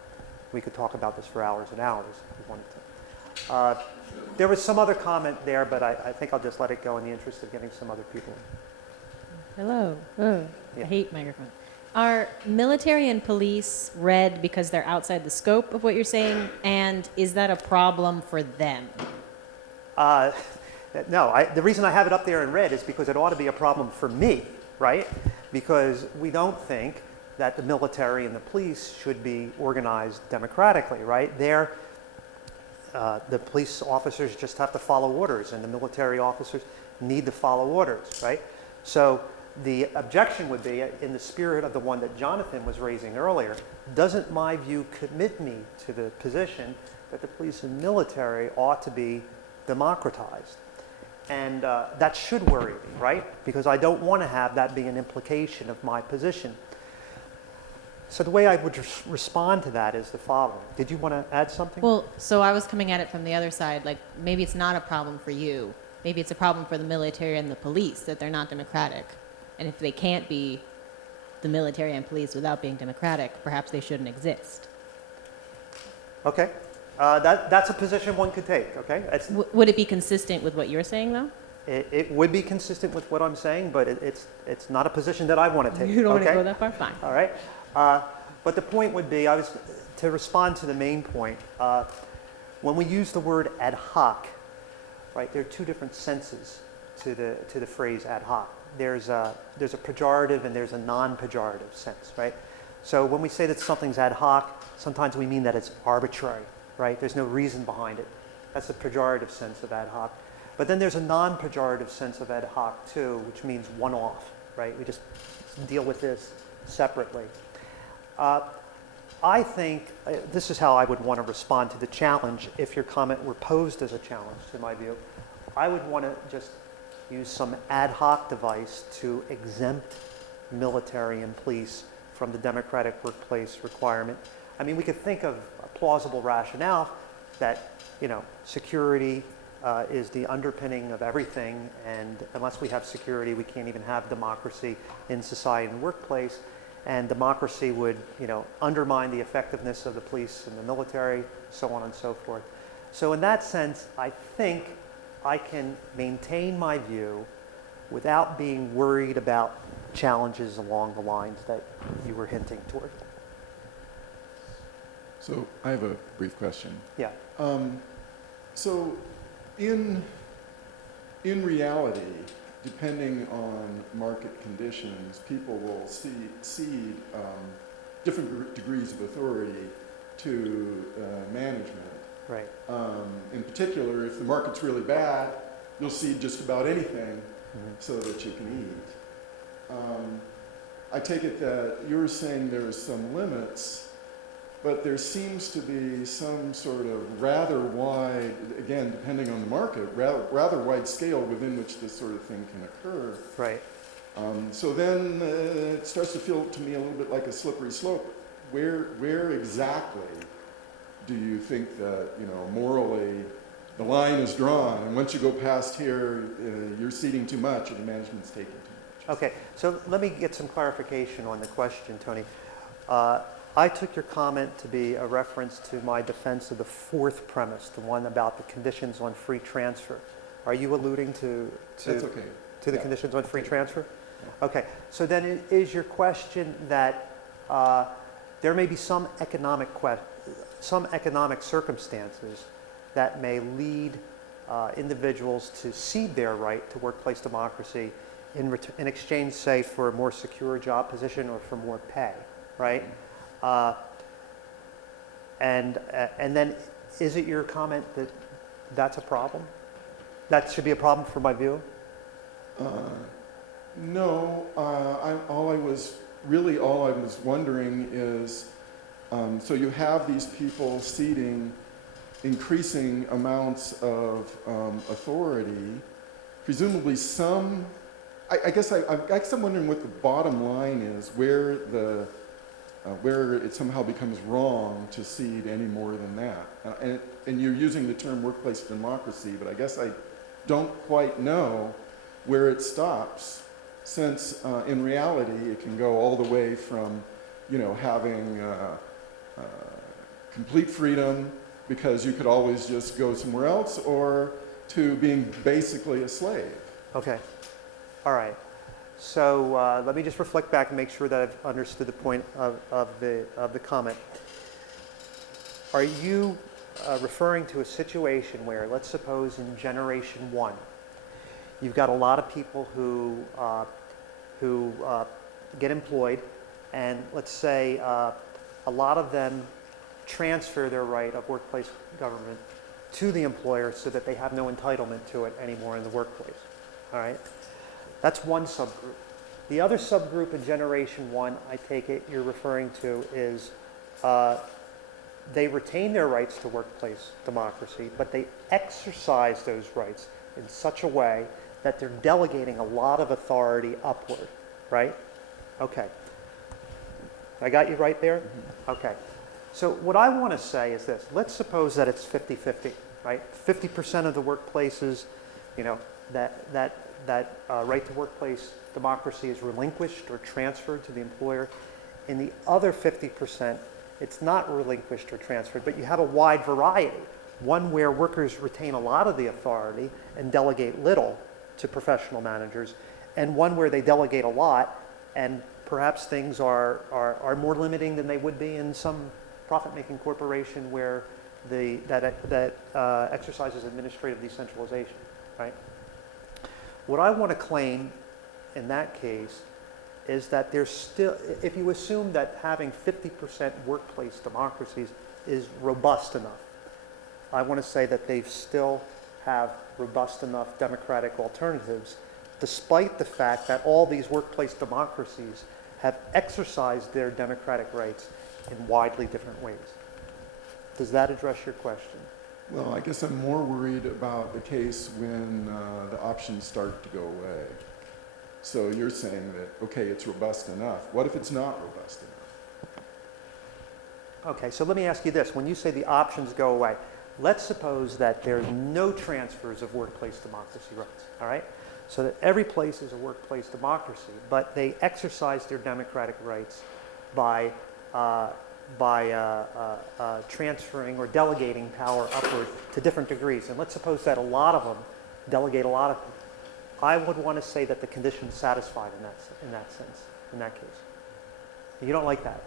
we could talk about this for hours and hours if we wanted to. There was some other comment there, but I think I'll just let it go in the interest of getting some other people in. Hello. Oh, Yeah. I hate microphones. Are military and police red because they're outside the scope of what you're saying? And is that a problem for them? No, the reason I have it up there in red is because it ought to be a problem for me, right? Because we don't think that the military and the police should be organized democratically, right? The police officers just have to follow orders, and the military officers need to follow orders, right? So the objection would be, in the spirit of the one that Jonathan was raising earlier, doesn't my view commit me to the position that the police and military ought to be democratized? And that should worry me, right? Because I don't want to have that be an implication of my position. So the way I would respond to that is the following. Did you want to add something? Well, so I was coming at it from the other side. Like, maybe it's not a problem for you. Maybe it's a problem for the military and the police that they're not democratic. And if they can't be the military and police without being democratic, perhaps they shouldn't exist. Okay. That's a position one could take, okay? Would it be consistent with what you're saying, though? It would be consistent with what I'm saying, but it's not a position that I want to take. You don't want okay? to go that far? Fine. All right. But the point would be, to respond to the main point, when we use the word ad hoc, right, there are two different senses to the phrase ad hoc. There's a pejorative and there's a non-pejorative sense, right? So when we say that something's ad hoc, sometimes we mean that it's arbitrary, right? There's no reason behind it. That's the pejorative sense of ad hoc. But then there's a non-pejorative sense of ad hoc too, which means one-off, right? We just deal with this separately. I think this is how I would want to respond to the challenge if your comment were posed as a challenge, to my view. I would want to just use some ad hoc device to exempt military and police from the democratic workplace requirement. I mean, we could think of a plausible rationale that, you know, security is the underpinning of everything, and unless we have security, we can't even have democracy in society and the workplace. And democracy would, you know, undermine the effectiveness of the police and the military, so on and so forth. So in that sense, I think I can maintain my view without being worried about challenges along the lines that you were hinting toward. So I have a brief question. Yeah. So in reality, depending on market conditions, people will cede different degrees of authority to management Right. In particular, if the market's really bad, you'll seed just about anything so that you can eat. I take it that you're saying there are some limits, but there seems to be some sort of rather wide, again, depending on the market, rather wide scale within which this sort of thing can occur. Right. So then it starts to feel to me a little bit like a slippery slope. Where exactly do you think that, morally the line is drawn? And once you go past here, you're seeding too much or the management's taking too much. Okay, so let me get some clarification on the question, Tony. I took your comment to be a reference to my defense of the fourth premise, the one about the conditions on free transfer. Are you alluding to That's okay. the Yeah. conditions on free transfer? Okay, so then is your question that there may be some economic circumstances that may lead individuals to cede their right to workplace democracy in exchange, say, for a more secure job position or for more pay, right? And then is it your comment that that's a problem? That should be a problem for my view? No, all I was wondering is, so you have these people ceding increasing amounts of authority, presumably some. I guess I'm wondering what the bottom line is, where it somehow becomes wrong to cede any more than that. And you're using the term workplace democracy, but I guess I don't quite know where it stops, since in reality it can go all the way from, having complete freedom because you could always just go somewhere else, or to being basically a slave. Okay. All right. So let me just reflect back and make sure that I've understood the point of the comment. Are you referring to a situation where, let's suppose in generation one, you've got a lot of people who get employed, and let's say a lot of them transfer their right of workplace government to the employer so that they have no entitlement to it anymore in the workplace. All right? That's one subgroup. The other subgroup in generation one, I take it you're referring to, is they retain their rights to workplace democracy, but they exercise those rights in such a way that they're delegating a lot of authority upward, right? Okay. I got you right there? Mm-hmm. Okay. So what I want to say is this. Let's suppose that it's 50-50, right? 50% of the workplaces, that right to workplace democracy is relinquished or transferred to the employer. In the other 50%, it's not relinquished or transferred, but you have a wide variety. One where workers retain a lot of the authority and delegate little to professional managers, and one where they delegate a lot and perhaps things are more limiting than they would be in some profit-making corporation where that exercises administrative decentralization, right? What I want to claim in that case is that there's still, if you assume that having 50% workplace democracies is robust enough, I want to say that they still have robust enough democratic alternatives, despite the fact that all these workplace democracies have exercised their democratic rights in widely different ways. Does that address your question? Well, I guess I'm more worried about the case when the options start to go away. So you're saying that, okay, it's robust enough. What if it's not robust enough? Okay, so let me ask you this. When you say the options go away, let's suppose that there's no transfers of workplace democracy rights, all right? So that every place is a workplace democracy, but they exercise their democratic rights by transferring or delegating power upward to different degrees. And let's suppose that a lot of them delegate a lot of. I would want to say that the condition is satisfied in that sense, in that case. You don't like that?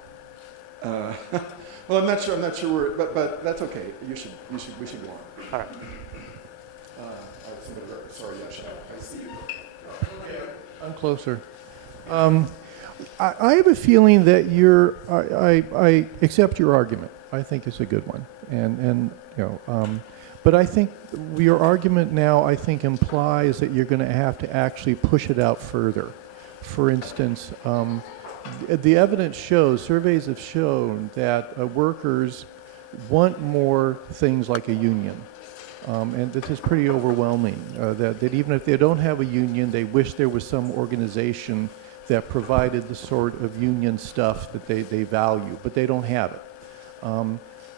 Well, I'm not sure, but that's okay. We should go on. All right. Sorry, yes, I see you. I'm closer. I have a feeling that I accept your argument. I think it's a good one. and but I think your argument now, I think, implies that you're going to have to actually push it out further. For instance, the evidence shows, surveys have shown that workers want more things like a union. And this is pretty overwhelming, that even if they don't have a union, they wish there was some organization that provided the sort of union stuff that they value, but they don't have it.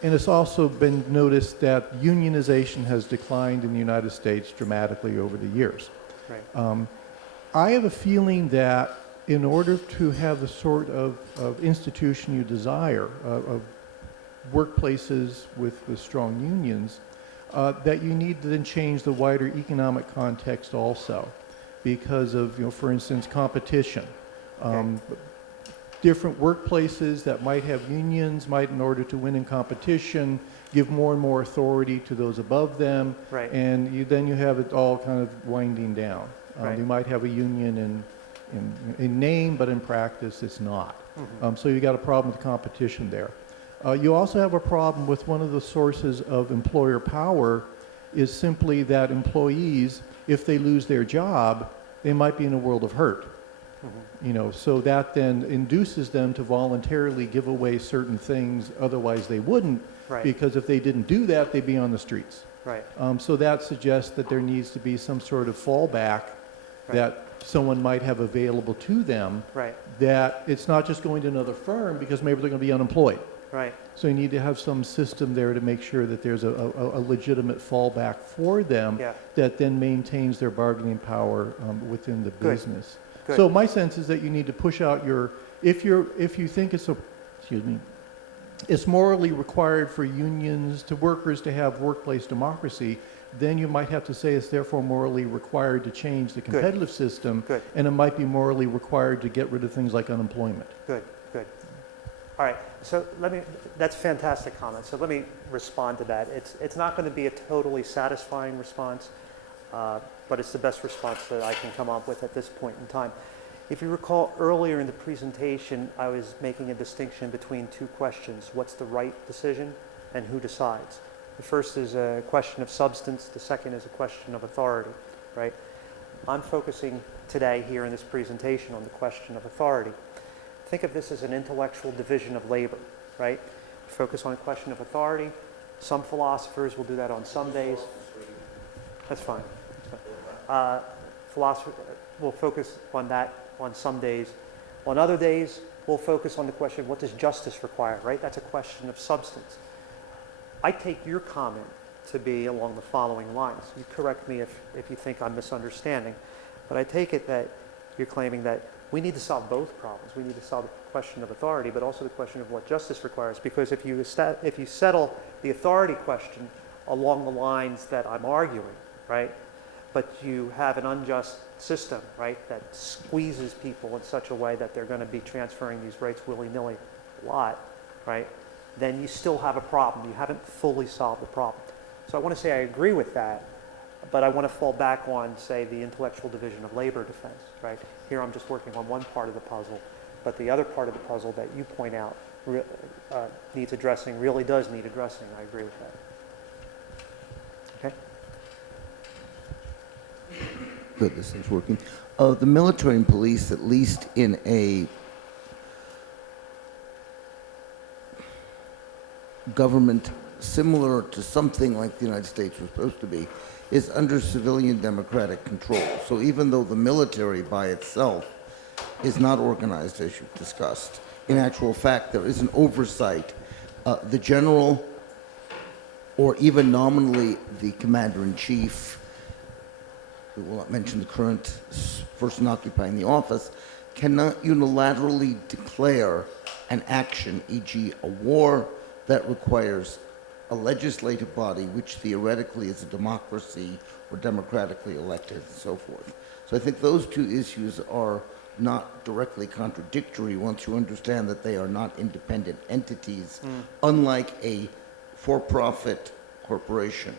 And it's also been noticed that unionization has declined in the United States dramatically over the years. Right. I have a feeling that in order to have the sort of institution you desire, of workplaces with strong unions, that you need to then change the wider economic context also because of, for instance, competition. Different workplaces that might have unions might, in order to win in competition, give more and more authority to those above them. Right. And then you have it all kind of winding down. Right. You might have a union in name, but in practice it's not. So you got a problem with competition there. You also have a problem with one of the sources of employer power is simply that employees, if they lose their job, they might be in a world of hurt. So that then induces them to voluntarily give away certain things, otherwise they wouldn't, Right. because if they didn't do that, they'd be on the streets. Right. So that suggests that there needs to be some sort of fallback that someone might have available to them, Right. that it's not just going to another firm because maybe they're going to be unemployed. Right. So you need to have some system there to make sure that there's a legitimate fallback for them Yeah. that then maintains their bargaining power within the Good. business. Good. So my sense is that you need to push out if you think it's morally required for unions to workers to have workplace democracy, then you might have to say it's therefore morally required to change the competitive system, Good. and it might be morally required to get rid of things like unemployment. Good, good. All right, so that's a fantastic comment. So let me respond to that. It's not going to be a totally satisfying response, but it's the best response that I can come up with at this point in time. If you recall earlier in the presentation, I was making a distinction between two questions. What's the right decision and who decides? The first is a question of substance. The second is a question of authority, right? I'm focusing today here in this presentation on the question of authority. Think of this as an intellectual division of labor, right? Focus on a question of authority. Some philosophers will do that on some days. That's fine. Philosophers will focus on that on some days. On other days, we'll focus on the question, what does justice require, right? That's a question of substance. I take your comment to be along the following lines. You correct me if you think I'm misunderstanding, but I take it that you're claiming that we need to solve both problems. We need to solve the question of authority, but also the question of what justice requires, because if you settle the authority question along the lines that I'm arguing, right, but you have an unjust system, right, that squeezes people in such a way that they're going to be transferring these rights willy-nilly a lot, right, then you still have a problem. You haven't fully solved the problem. So I want to say I agree with that, but I want to fall back on, say, the intellectual division of labor defense, right? Here I'm just working on one part of the puzzle, but the other part of the puzzle that you point out needs addressing, really does need addressing. I agree with that. Okay? Good, this is working. The military and police, at least in a government similar to something like the United States was supposed to be, is under civilian democratic control. So even though the military by itself is not organized, as you've discussed, in actual fact, there is an oversight. The general, or even nominally the commander-in-chief, we will not mention the current person occupying the office, cannot unilaterally declare an action, e.g. a war, that requires a legislative body, which theoretically is a democracy or democratically elected and so forth. So I think those two issues are not directly contradictory once you understand that they are not independent entities, unlike a for-profit corporation.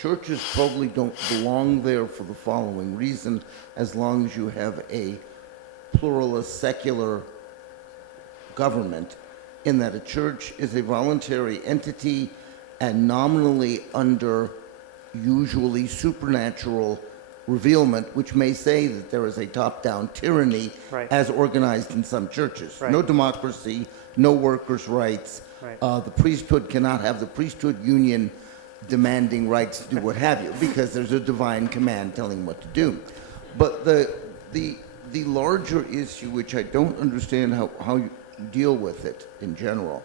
Churches probably don't belong there for the following reason: as long as you have a pluralist secular government, in that a church is a voluntary entity and nominally under usually supernatural revealment, which may say that there is a top-down tyranny Right. as organized in some churches. Right. No democracy, no workers' rights. Right. The priesthood cannot have the priesthood union demanding rights to do what have you, because there's a divine command telling what to do. But the larger issue, which I don't understand how you deal with it in general,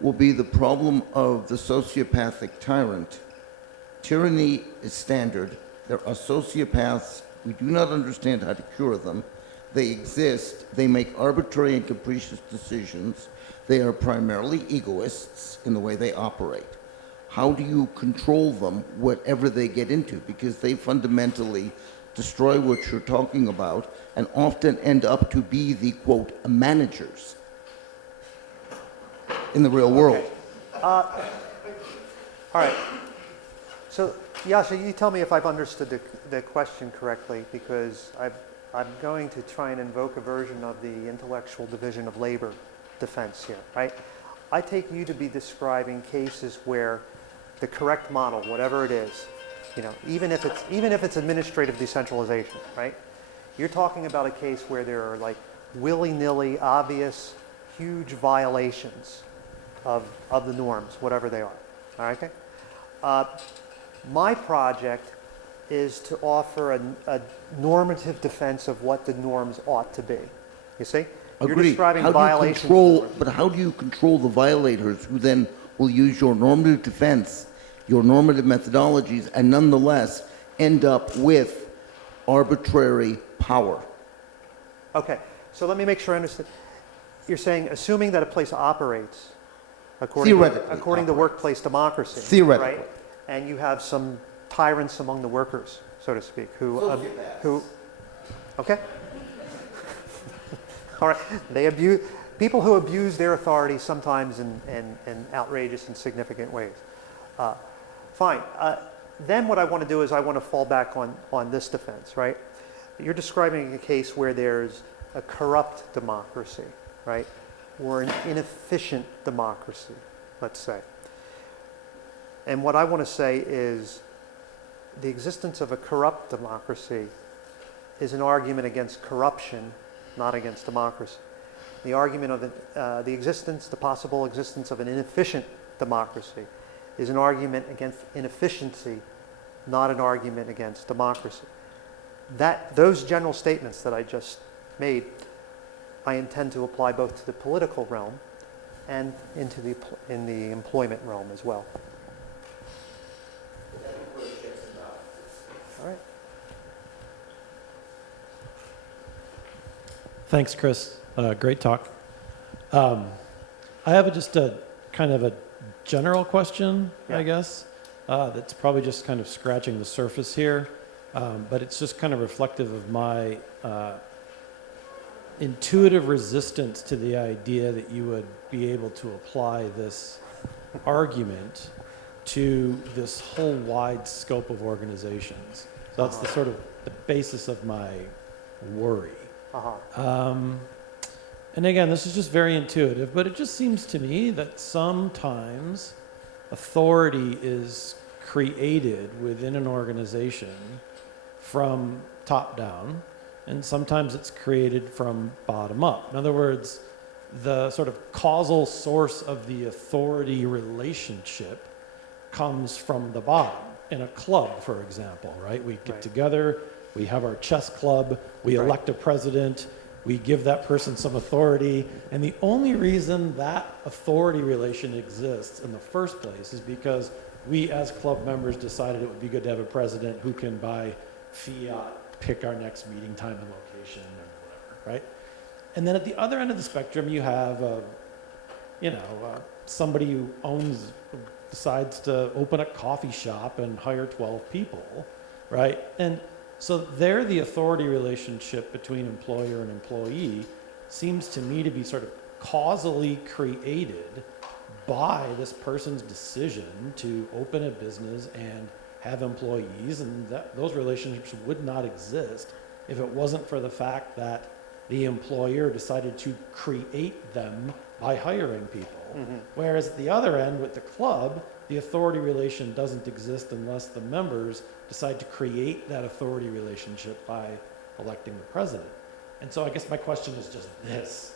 will be the problem of the sociopathic tyrant. Tyranny is standard. There are sociopaths. We do not understand how to cure them. They exist. They make arbitrary and capricious decisions. They are primarily egoists in the way they operate. How do you control them, whatever they get into? Because they fundamentally destroy what you're talking about and often end up to be the, quote, managers in the real world. All right. So, Yasha, you tell me if I've understood the question correctly, because I'm going to try and invoke a version of the intellectual division of labor defense here, right? I take you to be describing cases where the correct model, whatever it is, you know, even if it's administrative decentralization, right? You're talking about a case where there are like willy-nilly, obvious, huge violations of the norms, whatever they are. All right, okay? My project is to offer a normative defense of what the norms ought to be. You see? You're Agreed. describing How do you violations. control, but how do you control the violators who then will use your normative defense, your normative methodologies, and nonetheless end up with arbitrary power? Okay, so let me make sure I understand. You're saying, assuming that a place operates according Theoretically to workplace democracy, Theoretically. right? And you have some tyrants among the workers, so to speak, who okay? All right, they abuse people who abuse their authority sometimes in outrageous and significant ways. Fine. Then what I want to do is I want to fall back on this defense, right? You're describing a case where there's a corrupt democracy, right? Or an inefficient democracy, let's say. And what I want to say is the existence of a corrupt democracy is an argument against corruption, not against democracy. The argument of the possible existence of an inefficient democracy is an argument against inefficiency, not an argument against democracy. Those general statements that I just made, I intend to apply both to the political realm and in the employment realm as well. All right. Thanks, Chris. Great talk. I have just a kind of a general question, I guess, that's probably just kind of scratching the surface here, but it's just kind of reflective of my intuitive resistance to the idea that you would be able to apply this argument to this whole wide scope of organizations. So that's the sort of the basis of my worry. And again, this is just very intuitive, but it just seems to me that sometimes authority is created within an organization from top down, and sometimes it's created from bottom up. In other words, the sort of causal source of the authority relationship comes from the bottom. In a club, for example, right? We get together, we have our chess club, we elect a president, we give that person some authority, and the only reason that authority relation exists in the first place is because we as club members decided it would be good to have a president who can by fiat pick our next meeting time and location and whatever, right? And then at the other end of the spectrum, you have, somebody who decides to open a coffee shop and hire 12 people, right? And so there, the authority relationship between employer and employee seems to me to be sort of causally created by this person's decision to open a business and have employees, and those relationships would not exist if it wasn't for the fact that the employer decided to create them by hiring people. Whereas at the other end, with the club, the authority relation doesn't exist unless the members decide to create that authority relationship by electing the president. And so I guess my question is just this.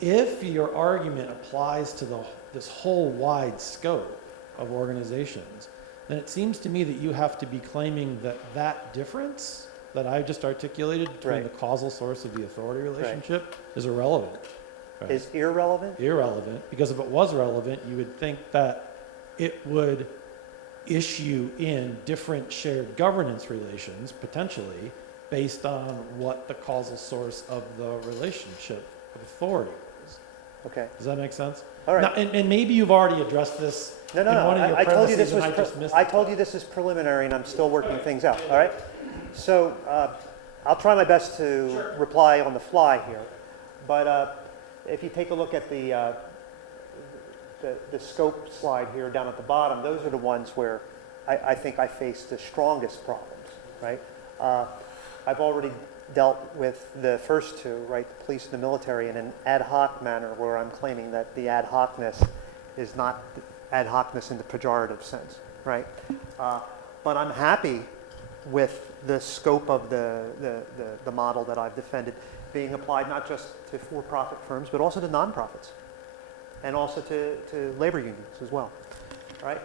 If your argument applies to this whole wide scope of organizations, then it seems to me that you have to be claiming that that difference that I just articulated between Right. the causal source of the authority relationship is irrelevant. Right? Is irrelevant? Irrelevant, because if it was relevant, you would think that it would issue in different shared governance relations, potentially, based on what the causal source of the relationship of authority is. Okay. Does that make sense? All right. Now, and maybe you've already addressed this No, in one of your I told you this premises, was, and I just missed I it. told you this is preliminary and I'm still working things out, all right? So I'll try my best to reply on the fly here. But if you take a look at the scope slide here down at the bottom, those are the ones where I think I face the strongest problems, right? I've already dealt with the first two, right, the police and the military, in an ad hoc manner where I'm claiming that the ad hocness is not ad hocness in the pejorative sense, right? But I'm happy with the scope of the model that I've defended being applied not just to for-profit firms, but also to nonprofits and also to labor unions as well, right?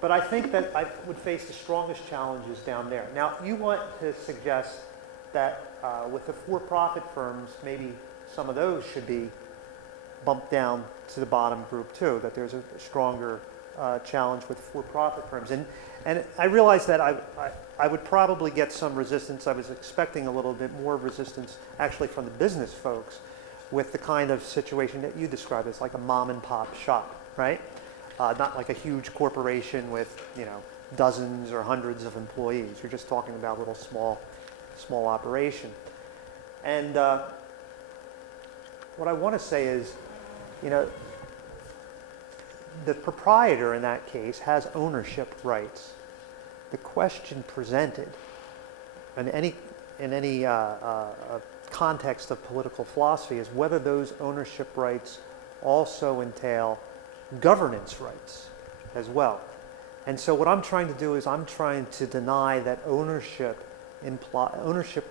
But I think that I would face the strongest challenges down there. Now, you want to suggest that with the for-profit firms, maybe some of those should be bumped down to the bottom group too, that there's a stronger challenge with for-profit firms. And I realize that I would probably get some resistance. I was expecting a little bit more resistance actually from the business folks with the kind of situation that you described as like a mom and pop shop, right? Not like a huge corporation with, you know, dozens or hundreds of employees. You're just talking about a little small operation. And what I want to say is, you know, the proprietor in that case has ownership rights. The question presented in any context of political philosophy is whether those ownership rights also entail governance rights as well. And so what I'm trying to do is I'm trying to deny that ownership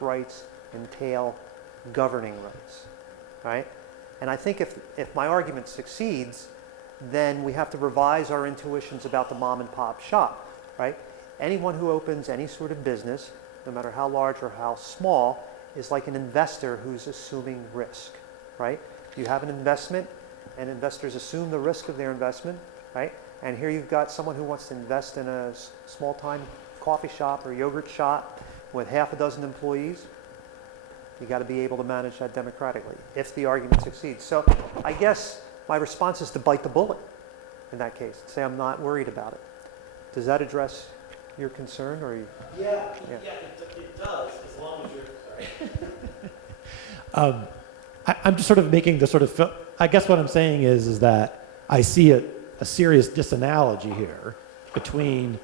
rights entail governing rights, right? And I think if my argument succeeds, then we have to revise our intuitions about the mom and pop shop, right? Anyone who opens any sort of business, no matter how large or how small, is like an investor who's assuming risk, right? You have an investment, and investors assume the risk of their investment, right? And here you've got someone who wants to invest in a small-time coffee shop or yogurt shop with half a dozen employees. You got to be able to manage that democratically if the argument succeeds. So I guess my response is to bite the bullet in that case, say I'm not worried about it. Does that address your concern, or you? Yeah, it does, as long as you're sorry. I'm just sort of making the sort of, I guess what I'm saying is that I see a serious disanalogy here between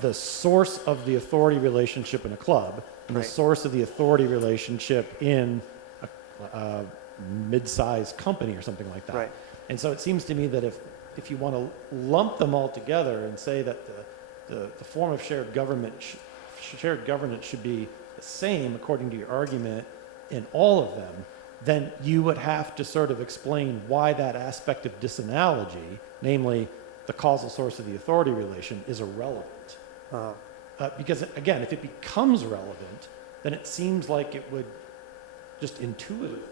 the source of the authority relationship in a club and the source of the authority relationship in a mid-sized company or something like that. Right. And so it seems to me that if you want to lump them all together and say that the form of shared governance should be the same according to your argument in all of them, then you would have to sort of explain why that aspect of disanalogy, namely the causal source of the authority relation, is irrelevant. Because again, if it becomes relevant, then it seems like it would just intuitively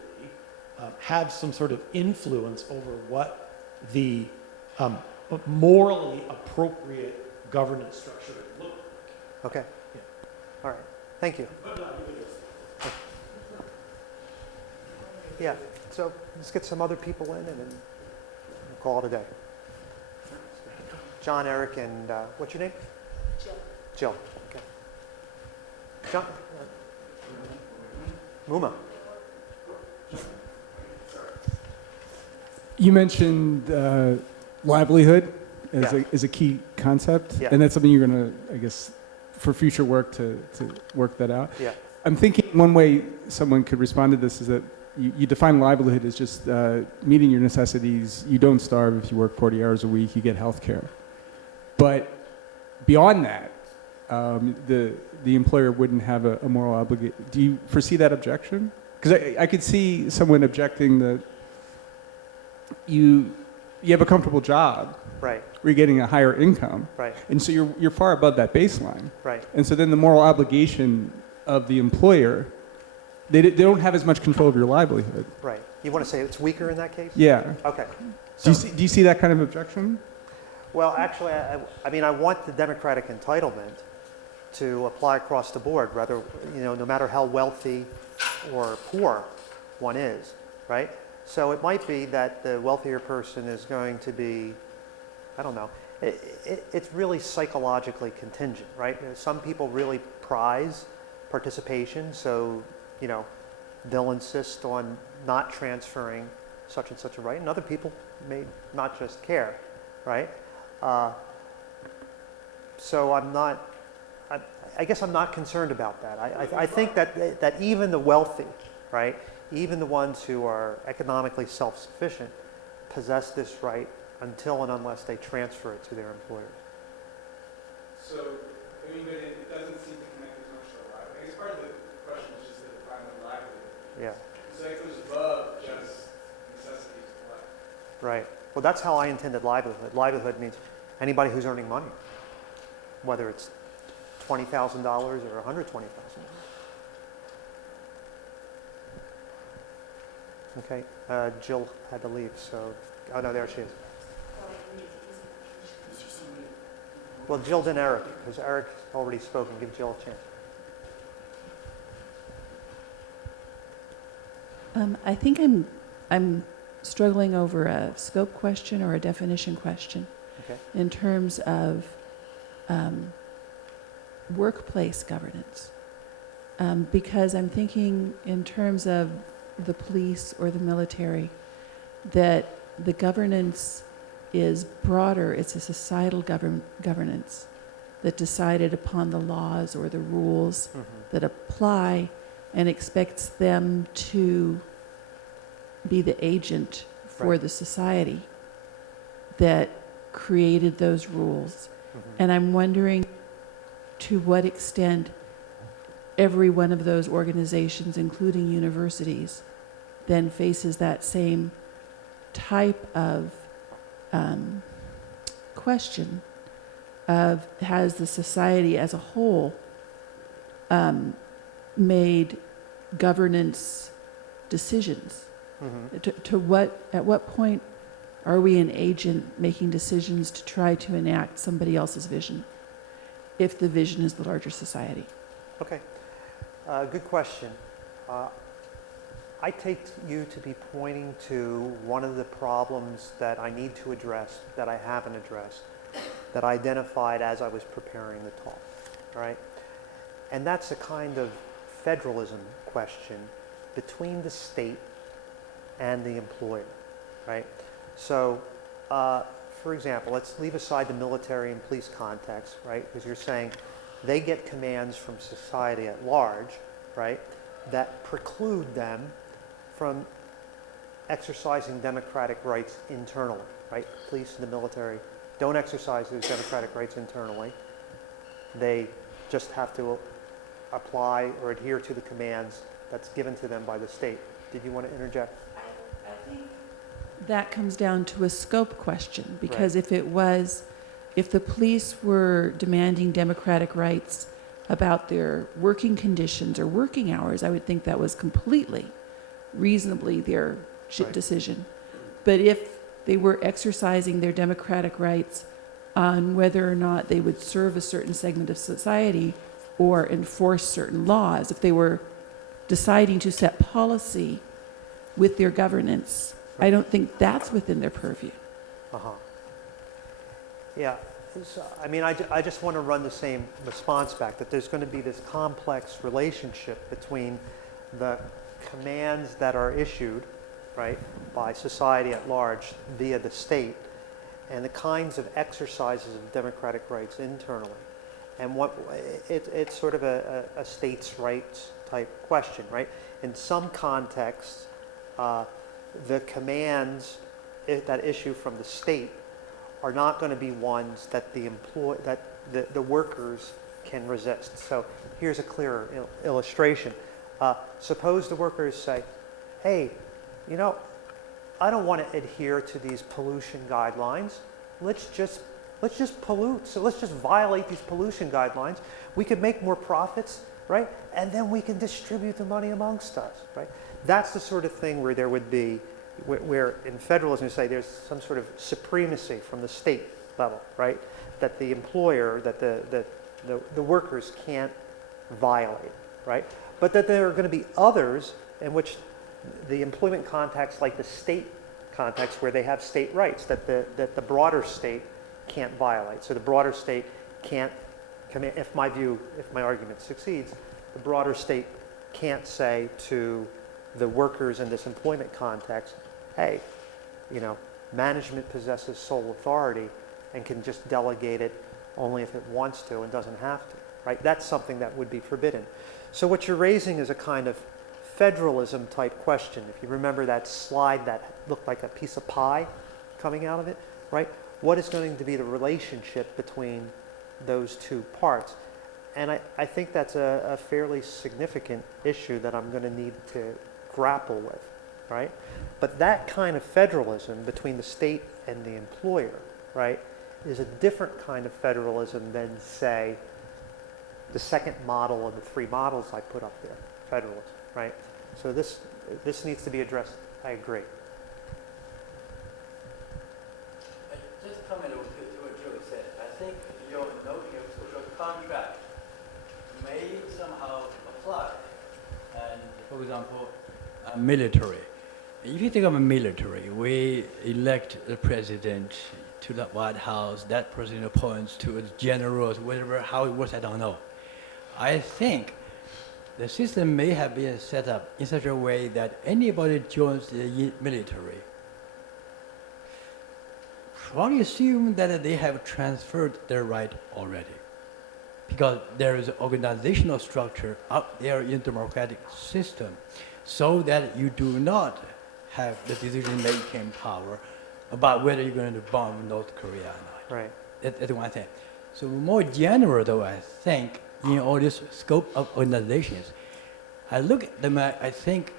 have some sort of influence over what the morally appropriate governance structure would look like. Okay. Yeah. All right. Thank you. Yeah. So let's get some other people in, and then we'll call it a day. John, Eric, and what's your name? Jill. Jill. Okay. John. Muma. You mentioned livelihood as a key concept, Yeah. and that's something you're going to, I guess, for future work to work that out. Yeah. I'm thinking one way someone could respond to this is that you define livelihood as just meeting your necessities. You don't starve if you work 40 hours a week. You get health care. But beyond that, the employer wouldn't have a moral obligation. Do you foresee that objection? Because I could see someone objecting that you have a comfortable job, Right, where you're getting a higher income, right, and so you're far above that baseline. right. And so then the moral obligation of the employer, they don't have as much control of your livelihood. Right. You want to say it's weaker in that case? Yeah. Okay. Do So, you see that kind of objection? well, actually, I mean, I want the democratic entitlement to apply across the board, whether, no matter how wealthy or poor one is, right? So it might be that the wealthier person is going to be, I don't know, it's really psychologically contingent, right? Some people really prize participation, so, they'll insist on not transferring such and such a right, and other people may not just care, right? So I guess I'm not concerned about that. I think that even the wealthy, right, even the ones who are economically self-sufficient possess this right until and unless they transfer it to their employers. So, I mean, but it doesn't seem to connect as much to the livelihood. I guess part of the question is just the defining of livelihood. Yeah, So that goes above just necessities of life. right. Well, that's how I intended livelihood. Livelihood means anybody who's earning money, whether it's $20,000 or $120,000. Okay, Jill had to leave, so, oh no, there she is. Well, Jill then Eric, because Eric's already spoken. Give Jill a chance. I think I'm struggling over a scope question or a definition question Okay. in terms of workplace governance. Because I'm thinking in terms of the police or the military, that the governance is broader. It's a societal governance that decided upon the laws or the rules that apply and expects them to be the agent for Right. the society that created those rules. And I'm wondering to what extent every one of those organizations, including universities, then faces that same type of question of has the society as a whole made governance decisions? At what point are we an agent making decisions to try to enact somebody else's vision, if the vision is the larger society? Okay, good question. I take you to be pointing to one of the problems that I need to address, that I haven't addressed, that I identified as I was preparing the talk, all right? And that's a kind of federalism question between the state and the employer, right? So, for example, let's leave aside the military and police context, right? Because you're saying they get commands from society at large, right, that preclude them from exercising democratic rights internally, right? Police and the military don't exercise those democratic rights internally. They just have to apply or adhere to the commands that's given to them by the state. Did you want to interject? I think that comes down to a scope question, because Right. if the police were demanding democratic rights about their working conditions or working hours, I would think that was completely reasonably their Right. decision. But if they were exercising their democratic rights on whether or not they would serve a certain segment of society or enforce certain laws, if they were deciding to set policy with their governance, I don't think that's within their purview. Yeah, so, I mean, I just want to run the same response back, that there's going to be this complex relationship between the commands that are issued, right, by society at large via the state, and the kinds of exercises of democratic rights internally. And it's sort of a states' rights type question, right? In some contexts, the commands that issue from the state are not going to be ones that the workers can resist. So here's a clearer illustration. Suppose the workers say, hey, you know, I don't want to adhere to these pollution guidelines. Let's just pollute. So let's just violate these pollution guidelines. We could make more profits, right? And then we can distribute the money amongst us, right? That's the sort of thing where there would be, where in federalism you say there's some sort of supremacy from the state level, right? That the employer, that the workers can't violate, right? But that there are going to be others in which the employment context, like the state context, where they have state rights that the broader state can't violate. So the broader state can't command, if my argument succeeds, the broader state can't say to the workers in this employment context, hey, you know, management possesses sole authority and can just delegate it only if it wants to and doesn't have to, right? That's something that would be forbidden. So what you're raising is a kind of federalism type question. If you remember that slide that looked like a piece of pie coming out of it, right? What is going to be the relationship between those two parts? And I think that's a fairly significant issue that I'm going to need to grapple with, right? But that kind of federalism between the state and the employer, right, is a different kind of federalism than, say, the second model of the three models I put up there, federalism, right? So this needs to be addressed. I agree. Just comment to what Joe said. I think your notion of social contract may somehow apply. And for example, military. If you think of a military, we elect the president to the White House. That president appoints to the generals, whatever, how it works, I don't know. I think the system may have been set up in such a way that anybody joins the military probably assume that they have transferred their right already, because there is an organizational structure up there in the democratic system, so that you do not have the decision-making power about whether you're going to bomb North Korea or not. Right. That's one thing. So more general, though, I think, in all this scope of organizations, I look at them, I think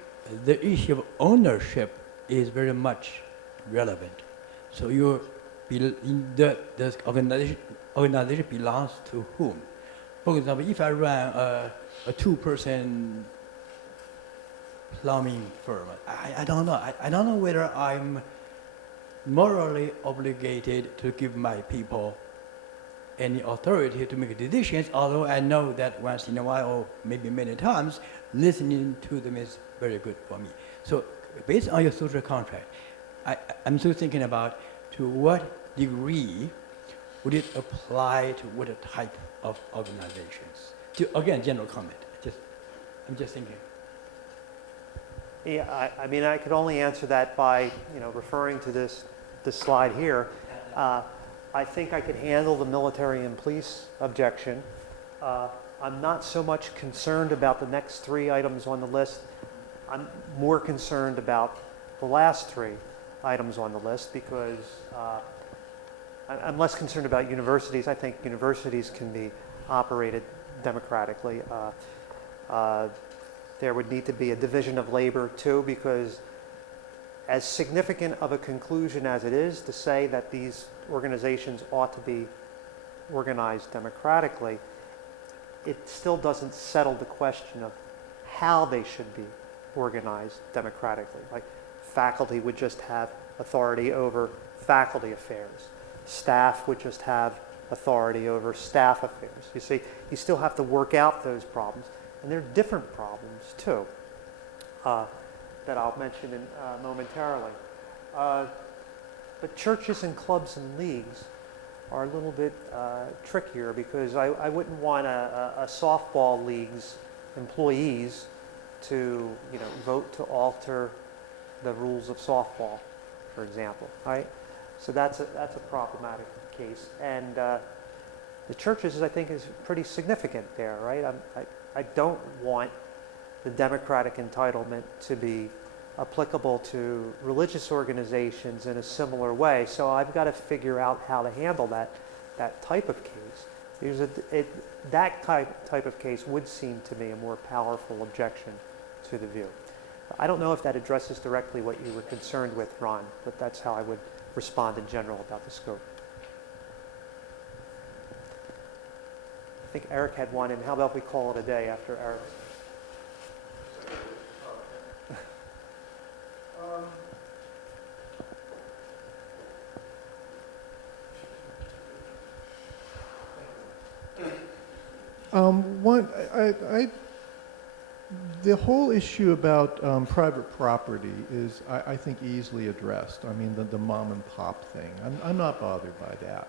the issue of ownership is very much relevant. So the organization belongs to whom? For example, if I run a two-person plumbing firm, I don't know. I don't know whether I'm morally obligated to give my people any authority to make decisions, although I know that once in a while, or maybe many times, listening to them is very good for me. So based on your social contract, I'm still thinking about to what degree would it apply to what type of organizations? Again, general comment. I'm just thinking. Yeah, I mean, I could only answer that by, referring to this slide here. I think I could handle the military and police objection. I'm not so much concerned about the next three items on the list. I'm more concerned about the last three items on the list, because I'm less concerned about universities. I think universities can be operated democratically. There would need to be a division of labor too, because as significant of a conclusion as it is to say that these organizations ought to be organized democratically, it still doesn't settle the question of how they should be organized democratically. Like, faculty would just have authority over faculty affairs. Staff would just have authority over staff affairs. You see, you still have to work out those problems. And there are different problems too that I'll mention momentarily. But churches and clubs and leagues are a little bit trickier, because I wouldn't want a softball league's employees to vote to alter the rules of softball, for example, right? So that's a problematic case. And the churches, I think, is pretty significant there, right? I don't want the democratic entitlement to be applicable to religious organizations in a similar way. So I've got to figure out how to handle that type of case. Because that type of case would seem to me a more powerful objection to the view. I don't know if that addresses directly what you were concerned with, Ron, but that's how I would respond in general about the scope. I think Eric had one, and how about we call it a day after Eric? The whole issue about private property is, I think, easily addressed. I mean, the mom and pop thing. I'm not bothered by that.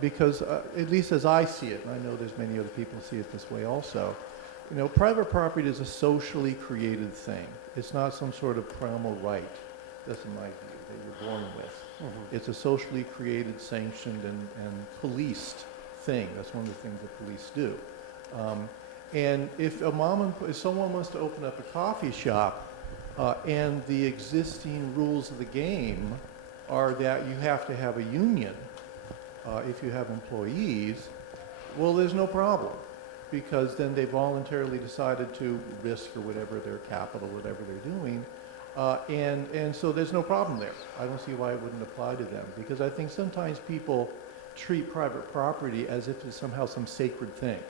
Because, at least as I see it, and I know there's many other people who see it this way also, you know, private property is a socially created thing. It's not some sort of primal right. That's in my view, that you're born with. Mm-hmm. It's a socially created, sanctioned, and policed thing. That's one of the things that police do. And if someone wants to open up a coffee shop, and the existing rules of the game are that you have to have a union if you have employees, well, there's no problem, because then they voluntarily decided to risk or whatever their capital, whatever they're doing, and so there's no problem there. I don't see why it wouldn't apply to them, because I think sometimes people treat private property as if it's somehow some sacred thing.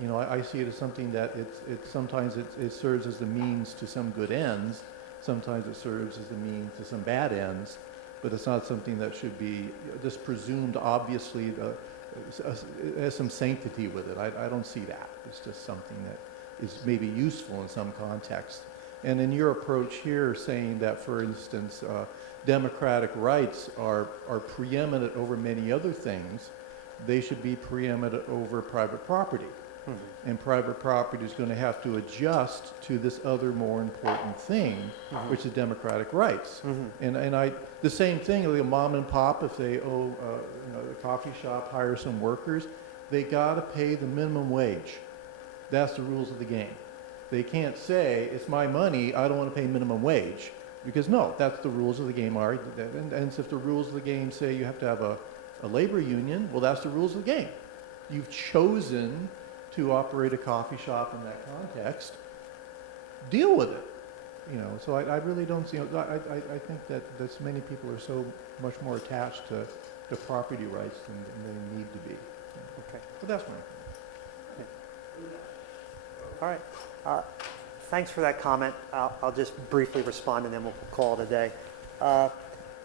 You know, I see it as something that sometimes it serves as the means to some good ends, sometimes it serves as the means to some bad ends, but it's not something that should be just presumed obviously has some sanctity with it. I don't see that. It's just something that is maybe useful in some context. And in your approach here, saying that, for instance, democratic rights are preeminent over many other things, they should be preeminent over private property. Mm-hmm. And private property is going to have to adjust to this other more important thing, mm-hmm. which is democratic rights. Mm-hmm. And the same thing, like a mom and pop, if they owe, the coffee shop hire some workers, they got to pay the minimum wage. That's the rules of the game. They can't say, it's my money, I don't want to pay minimum wage. Because no, that's the rules of the game are. And if the rules of the game say you have to have a labor union, well, that's the rules of the game. You've chosen to operate a coffee shop in that context. Deal with it. You know, so I really don't see, I think that many people are so much more attached to property rights than they need to be. Okay. But that's my opinion. All right. Thanks for that comment. I'll just briefly respond and then we'll call it a day.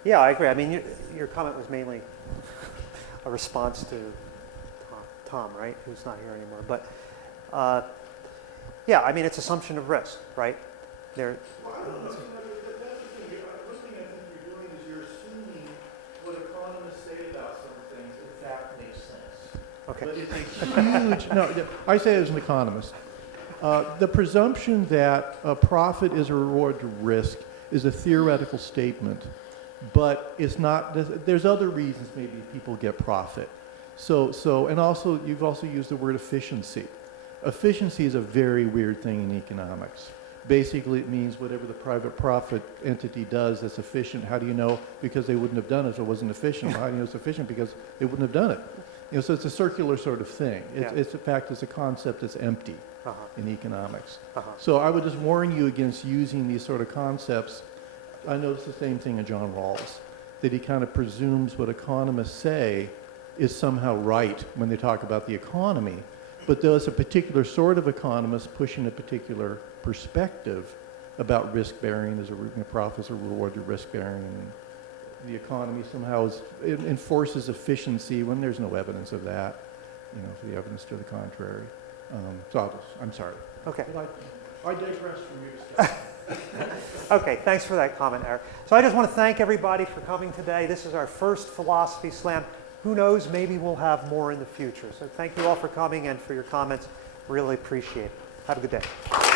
Yeah, I agree. I mean, your comment was mainly a response to Tom, right, who's not here anymore. But yeah, I mean, it's assumption of risk, right? Well, I don't know. That's the thing. One thing I think you're doing is you're assuming what economists say about some things, in fact, makes sense. Okay. But it's a huge, no, I say it as an economist. The presumption that a profit is a reward to risk is a theoretical statement, but it's not, there's other reasons maybe people get profit. So, and also, you've also used the word efficiency. Efficiency is a very weird thing in economics. Basically, it means whatever the private profit entity does that's efficient. How do you know? Because they wouldn't have done it if it wasn't efficient. How do you know it's efficient? Because they wouldn't have done it. You know, so it's a circular sort of thing. It's in fact, it's a concept that's empty in economics. So I would just warn you against using these sort of concepts. I noticed the same thing in John Rawls, that he kind of presumes what economists say is somehow right when they talk about the economy, but there's a particular sort of economist pushing a particular perspective about risk-bearing as a profit as a reward to risk-bearing, and the economy somehow enforces efficiency when there's no evidence of that, you know, for the evidence to the contrary. So I'm sorry. Okay. But I digress from your discussion. Okay, thanks for that comment, Eric. So I just want to thank everybody for coming today. This is our first Philosophy Slam. Who knows, maybe we'll have more in the future. So thank you all for coming and for your comments. Really appreciate it. Have a good day.